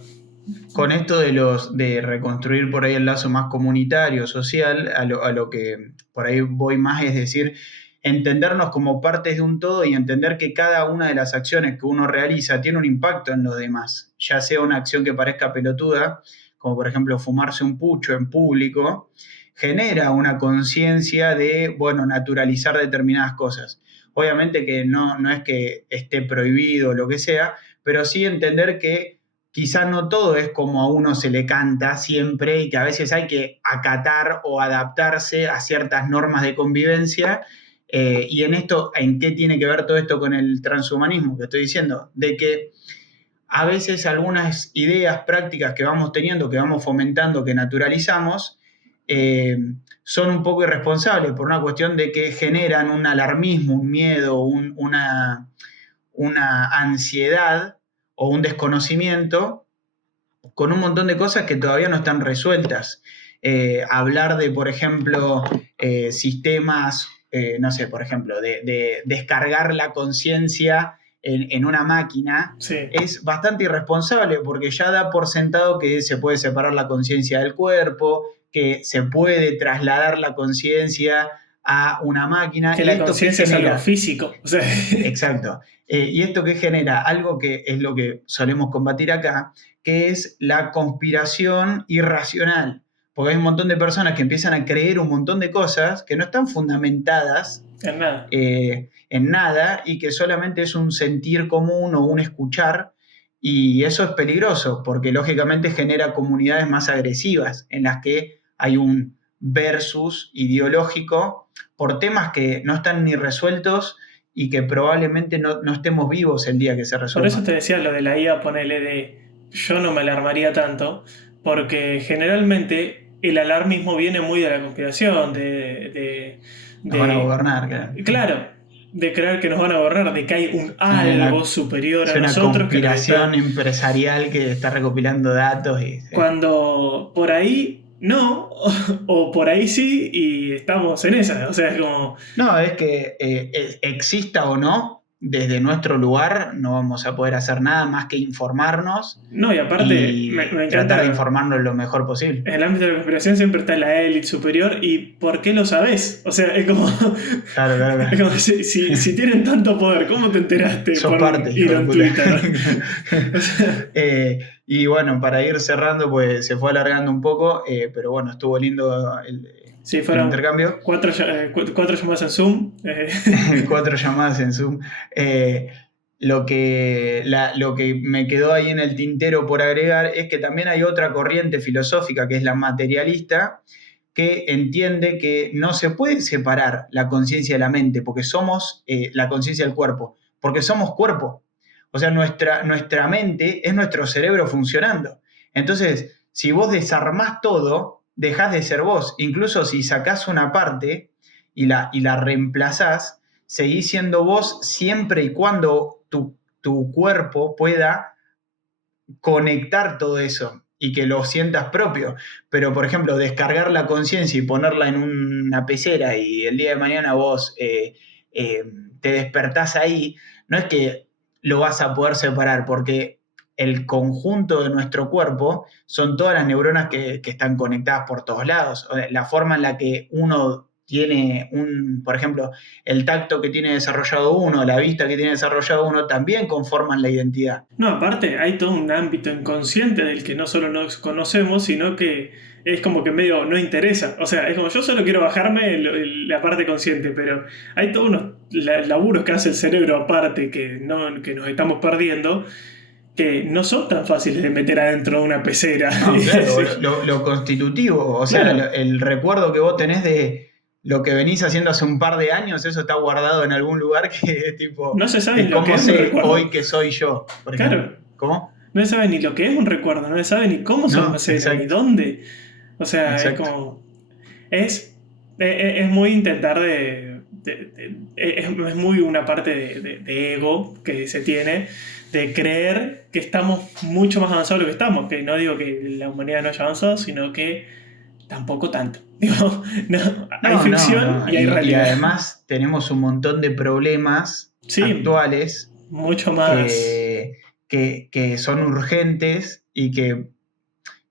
con esto de reconstruir por ahí el lazo más comunitario, social, a lo que por ahí voy más es decir, entendernos como partes de un todo y entender que cada una de las acciones que uno realiza tiene un impacto en los demás, ya sea una acción que parezca pelotuda, como por ejemplo fumarse un pucho en público, genera una conciencia de, bueno, naturalizar determinadas cosas. Obviamente que no es que esté prohibido o lo que sea, pero sí entender que quizá no todo es como a uno se le canta siempre y que a veces hay que acatar o adaptarse a ciertas normas de convivencia. Y en esto, ¿en qué tiene que ver todo esto con el transhumanismo que estoy diciendo? De que a veces algunas ideas prácticas que vamos teniendo, que vamos fomentando, que naturalizamos, eh, son un poco irresponsables por una cuestión de que generan un alarmismo, un miedo, una ansiedad o un desconocimiento con un montón de cosas que todavía no están resueltas. Hablar de, por ejemplo, sistemas, no sé, por ejemplo, de descargar la conciencia en una máquina Sí. es bastante irresponsable porque ya da por sentado que se puede separar la conciencia del cuerpo, que se puede trasladar la conciencia a una máquina. Que ¿Y la esto qué conciencia es algo genera? físico. O sea, Exacto. ¿Y esto qué genera? Algo que es lo que solemos combatir acá, que es la conspiración irracional. Porque hay un montón de personas que empiezan a creer un montón de cosas que no están fundamentadas en nada. en nada y que solamente es un sentir común o un escuchar. Y eso es peligroso porque lógicamente genera comunidades más agresivas en las que hay un versus ideológico por temas que no están ni resueltos y que probablemente no estemos vivos el día que se Por eso resuelvan. te decía lo de la IA, ponele de yo no me alarmaría tanto, porque generalmente el alarmismo viene muy de la conspiración, Nos van a de gobernar, claro. claro, de creer que nos van a borrar, de que hay un Hay algo superior es a una nosotros que nos conspiración está... empresarial que está recopilando datos y sí. Cuando por ahí no, o por ahí sí, y estamos en esa. O sea, es como, No, es que exista o no, desde nuestro lugar no vamos a poder hacer nada más que informarnos no, y aparte y me tratar de encanta. informarnos lo mejor posible. En el ámbito de la conspiración siempre está la élite superior y ¿por qué lo sabes? O sea, es como, Claro, claro, es claro. como si tienen tanto poder, ¿cómo te enteraste Sos por un parte, hijo hilo de en puta. Twitter? O sea, Y bueno, para ir cerrando, pues se fue alargando un poco, pero bueno, estuvo lindo sí, el fueron intercambio. cuatro llamadas en Zoom. 4 llamadas en Zoom. Lo que me quedó ahí en el tintero por agregar es que también hay otra corriente filosófica que es la materialista, que entiende que no se puede separar la conciencia de la mente, porque somos la conciencia del cuerpo, porque somos cuerpo. O sea, nuestra mente es nuestro cerebro funcionando. Entonces, si vos desarmás todo, dejás de ser vos. Incluso si sacás una parte y la reemplazás, seguís siendo vos siempre y cuando tu cuerpo pueda conectar todo eso y que lo sientas propio. Pero, por ejemplo, descargar la conciencia y ponerla en una pecera y el día de mañana vos te despertás ahí, no es que lo vas a poder separar, porque el conjunto de nuestro cuerpo son todas las neuronas que están conectadas por todos lados. La forma en la que uno tiene por ejemplo, el tacto que tiene desarrollado uno, la vista que tiene desarrollado uno, también conforman la identidad. No, aparte hay todo un ámbito inconsciente del que no solo nos conocemos, sino que es como que medio no interesa. O sea, es como yo solo quiero bajarme la parte consciente, pero hay todos unos laburos que hace el cerebro aparte que nos estamos perdiendo, que no son tan fáciles de meter adentro de una pecera. No, claro, lo constitutivo, o sea, Claro. el recuerdo que vos tenés de lo que venís haciendo hace un par de años, eso está guardado en algún lugar que es tipo, No se sabe de ni lo que cómo es un sé recuerdo. hoy que soy yo, por ejemplo. Claro. ¿Cómo? No se sabe ni lo que es un recuerdo, no se sabe ni cómo se No, almacena, ni exacto, dónde. O sea, es exacto. como. Es, es muy intentar es muy una parte de ego que se tiene, de creer que estamos mucho más avanzados de lo que estamos. Que no digo que la humanidad no haya avanzado, sino que tampoco tanto. Digo, no, hay No, no, ficción no. y hay Y realidad. además tenemos un montón de problemas Sí, actuales mucho más. que son urgentes y que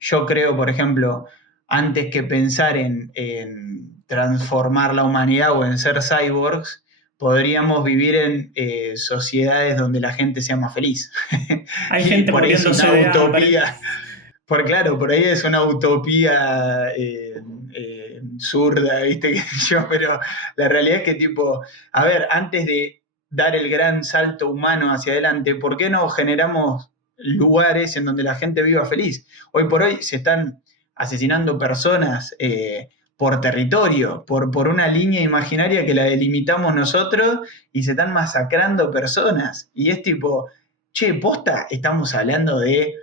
yo creo, por ejemplo, antes que pensar en transformar la humanidad o en ser cyborgs, podríamos vivir en sociedades donde la gente sea más feliz. Hay Y gente por ahí es una muriéndose de hambre. utopía, por claro, por ahí es una utopía zurda, ¿viste? ¿Qué sé yo? Pero la realidad es que, tipo, a ver, antes de dar el gran salto humano hacia adelante, ¿por qué no generamos lugares en donde la gente viva feliz? Hoy por hoy se están asesinando personas por territorio, por una línea imaginaria que la delimitamos nosotros y se están masacrando personas. Y es tipo, che, posta, estamos hablando de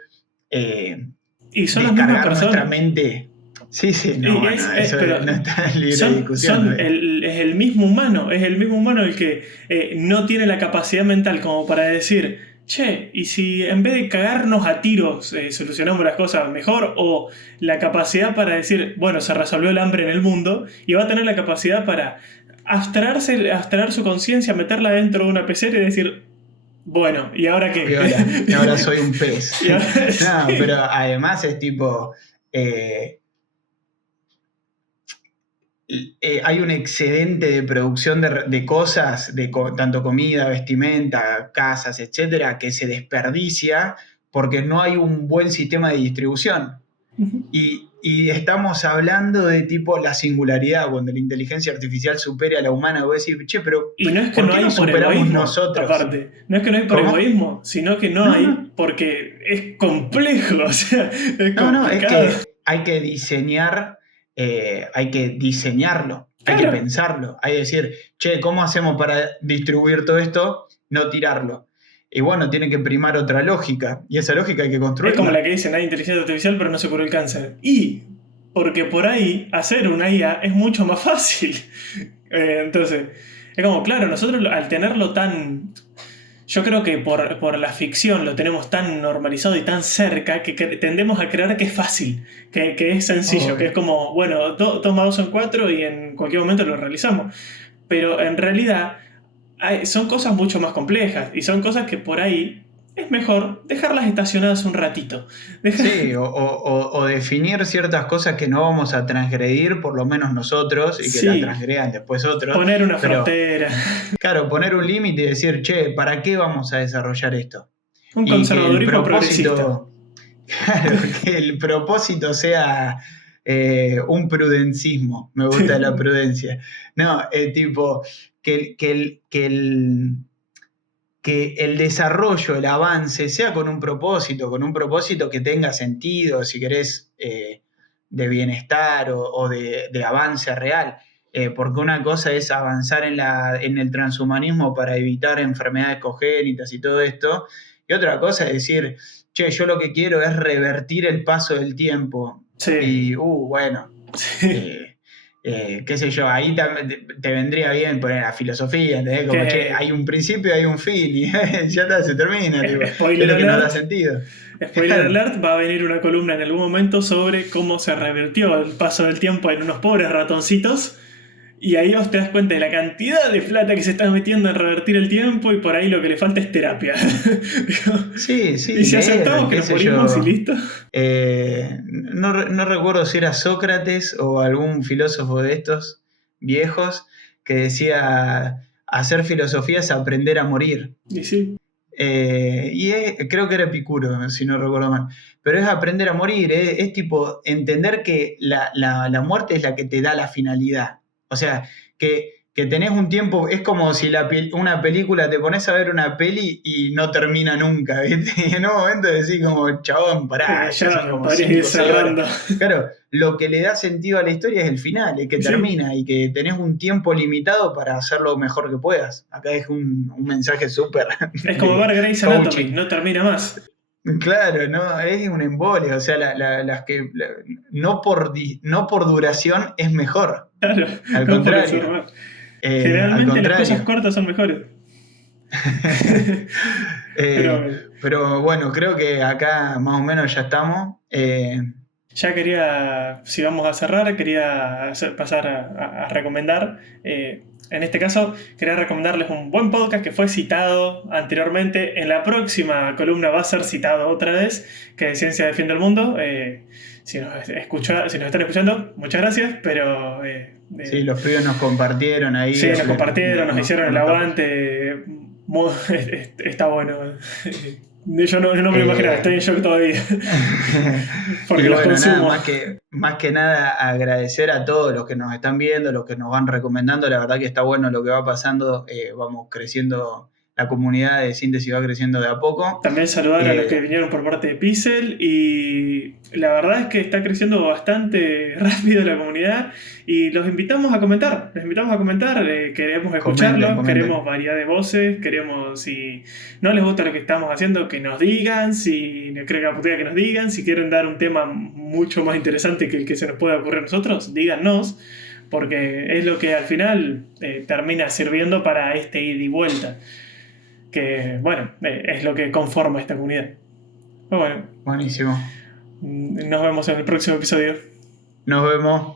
eh, Y son las mismas descargar nuestra personas. mente. Sí, sí, no, no, eso Pero no está en libre discusión. ¿No? es el mismo humano, es el mismo humano el que no tiene la capacidad mental como para decir, che, y si en vez de cagarnos a tiros solucionamos las cosas mejor, o la capacidad para decir, bueno, se resolvió el hambre en el mundo, y va a tener la capacidad para abstraer su conciencia, meterla dentro de una pecera y decir, bueno, ¿y ahora qué? Piola, ahora soy un pez. Y ahora, No, sí. pero además es tipo, eh, hay un excedente de producción de cosas, tanto comida, vestimenta, casas, etcétera, que se desperdicia porque no hay un buen sistema de distribución. Y estamos hablando de tipo la singularidad, cuando la inteligencia artificial supere a la humana, voy a decir, che, pero Y no es que ¿por no qué hay no por superamos egoísmo, nosotros? aparte. No es que no hay por ¿Cómo? egoísmo, sino que no No, hay no, porque es complejo, o sea, es no, no, es complicado. que hay que diseñarlo, hay que Claro, pensarlo, hay que decir, che, ¿cómo hacemos para distribuir todo esto? No tirarlo. Y bueno, tiene que primar otra lógica, y esa lógica hay que es como la construirla. que dicen, hay inteligencia artificial, pero no se curó el cáncer. Y porque por ahí hacer una IA es mucho más fácil. Entonces, es como, claro, nosotros al tenerlo tan. Yo creo que por la ficción lo tenemos tan normalizado y tan cerca que tendemos a creer que es fácil, que es sencillo, que es Obvio. como, bueno, toma dos en cuatro y en cualquier momento lo realizamos. Pero en realidad son cosas mucho más complejas y son cosas que por ahí es mejor dejarlas estacionadas un ratito. Sí, o definir ciertas cosas que no vamos a transgredir, por lo menos nosotros, y que las Sí, transgredan después otros, poner una pero frontera, claro, poner un límite y decir, che, ¿para qué vamos a desarrollar esto? un Y que el conservadurismo progresista. propósito, claro, que el propósito sea un prudencismo, me gusta la prudencia. No, tipo, que el desarrollo, el avance sea con un propósito que tenga sentido, si querés, de bienestar o de avance real. Porque una cosa es avanzar en el transhumanismo para evitar enfermedades congénitas y todo esto, y otra cosa es decir, che, yo lo que quiero es revertir el paso del tiempo. Sí, Y, bueno, sí. qué sé yo, ahí te vendría bien poner la filosofía, ¿entendés? Como, che, hay Que, un principio y hay un fin, y ya está, se termina, tipo, es spoiler lo que nos da alert, sentido. spoiler alert, va a venir una columna en algún momento sobre cómo se revirtió el paso del tiempo en unos pobres ratoncitos. Y ahí vos te das cuenta de la cantidad de plata que se está metiendo en revertir el tiempo y por ahí lo que le falta es terapia. Sí, Y sí, si leer, aceptamos que qué nos sé morimos y yo. listo. No recuerdo si era Sócrates o algún filósofo de estos viejos que decía, hacer filosofía es aprender a morir. Y sí, Creo que era Epicuro, si no recuerdo mal. Pero es aprender a morir, es tipo entender que la muerte es la que te da la finalidad. O sea, que tenés un tiempo, es como si una película, te pones a ver una peli y no termina nunca, ¿viste? Y en un momento decís como, chabón, pará, ya son ya como podrías ir 5 o 6 horas. cerrando. Claro, lo que le da sentido a la historia es el final, es que Y sí, termina y que tenés un tiempo limitado para hacer lo mejor que puedas. Acá es un mensaje súper es como de ver Grey's Anatomy, coaching. no termina más. Claro, no, es un embole, o sea, no por duración es mejor, Claro, al no por eso contrario, más. al Generalmente las cosas contrario. cortas son mejores. Pero Eh, bueno. pero bueno, creo que acá más o menos ya estamos. Ya quería, si vamos a cerrar, quería pasar a recomendar. En este caso, quería recomendarles un buen podcast que fue citado anteriormente. En la próxima columna va a ser citado otra vez, que es Ciencia Defiende el Mundo. Si nos están escuchando, muchas gracias, pero Sí, los pibes nos compartieron ahí, sí, nos compartieron, nos hicieron el unos capos. aguante. Está bueno. Yo no me lo imaginaba, estoy en Eh, shock todavía. y Porque los bueno, nada, consumo. más que nada agradecer a todos los que nos están viendo, los que nos van recomendando. La verdad que está bueno lo que va pasando. Vamos creciendo, la comunidad de síntesis va creciendo de a poco. También saludar a los que Eh, vinieron por parte de Pixel y la verdad es que está creciendo bastante rápido la comunidad y los invitamos a comentar, queremos comenten, escucharlos, comenten. queremos variedad de voces, queremos si no les gusta lo que estamos haciendo que nos digan, si no creen que nos digan, si quieren dar un tema mucho más interesante que el que se nos pueda ocurrir a nosotros, díganos, porque es lo que al final termina sirviendo para este ida y vuelta que, bueno, es lo que conforma esta comunidad. Pero bueno, Buenísimo. nos vemos en el próximo episodio. Nos vemos.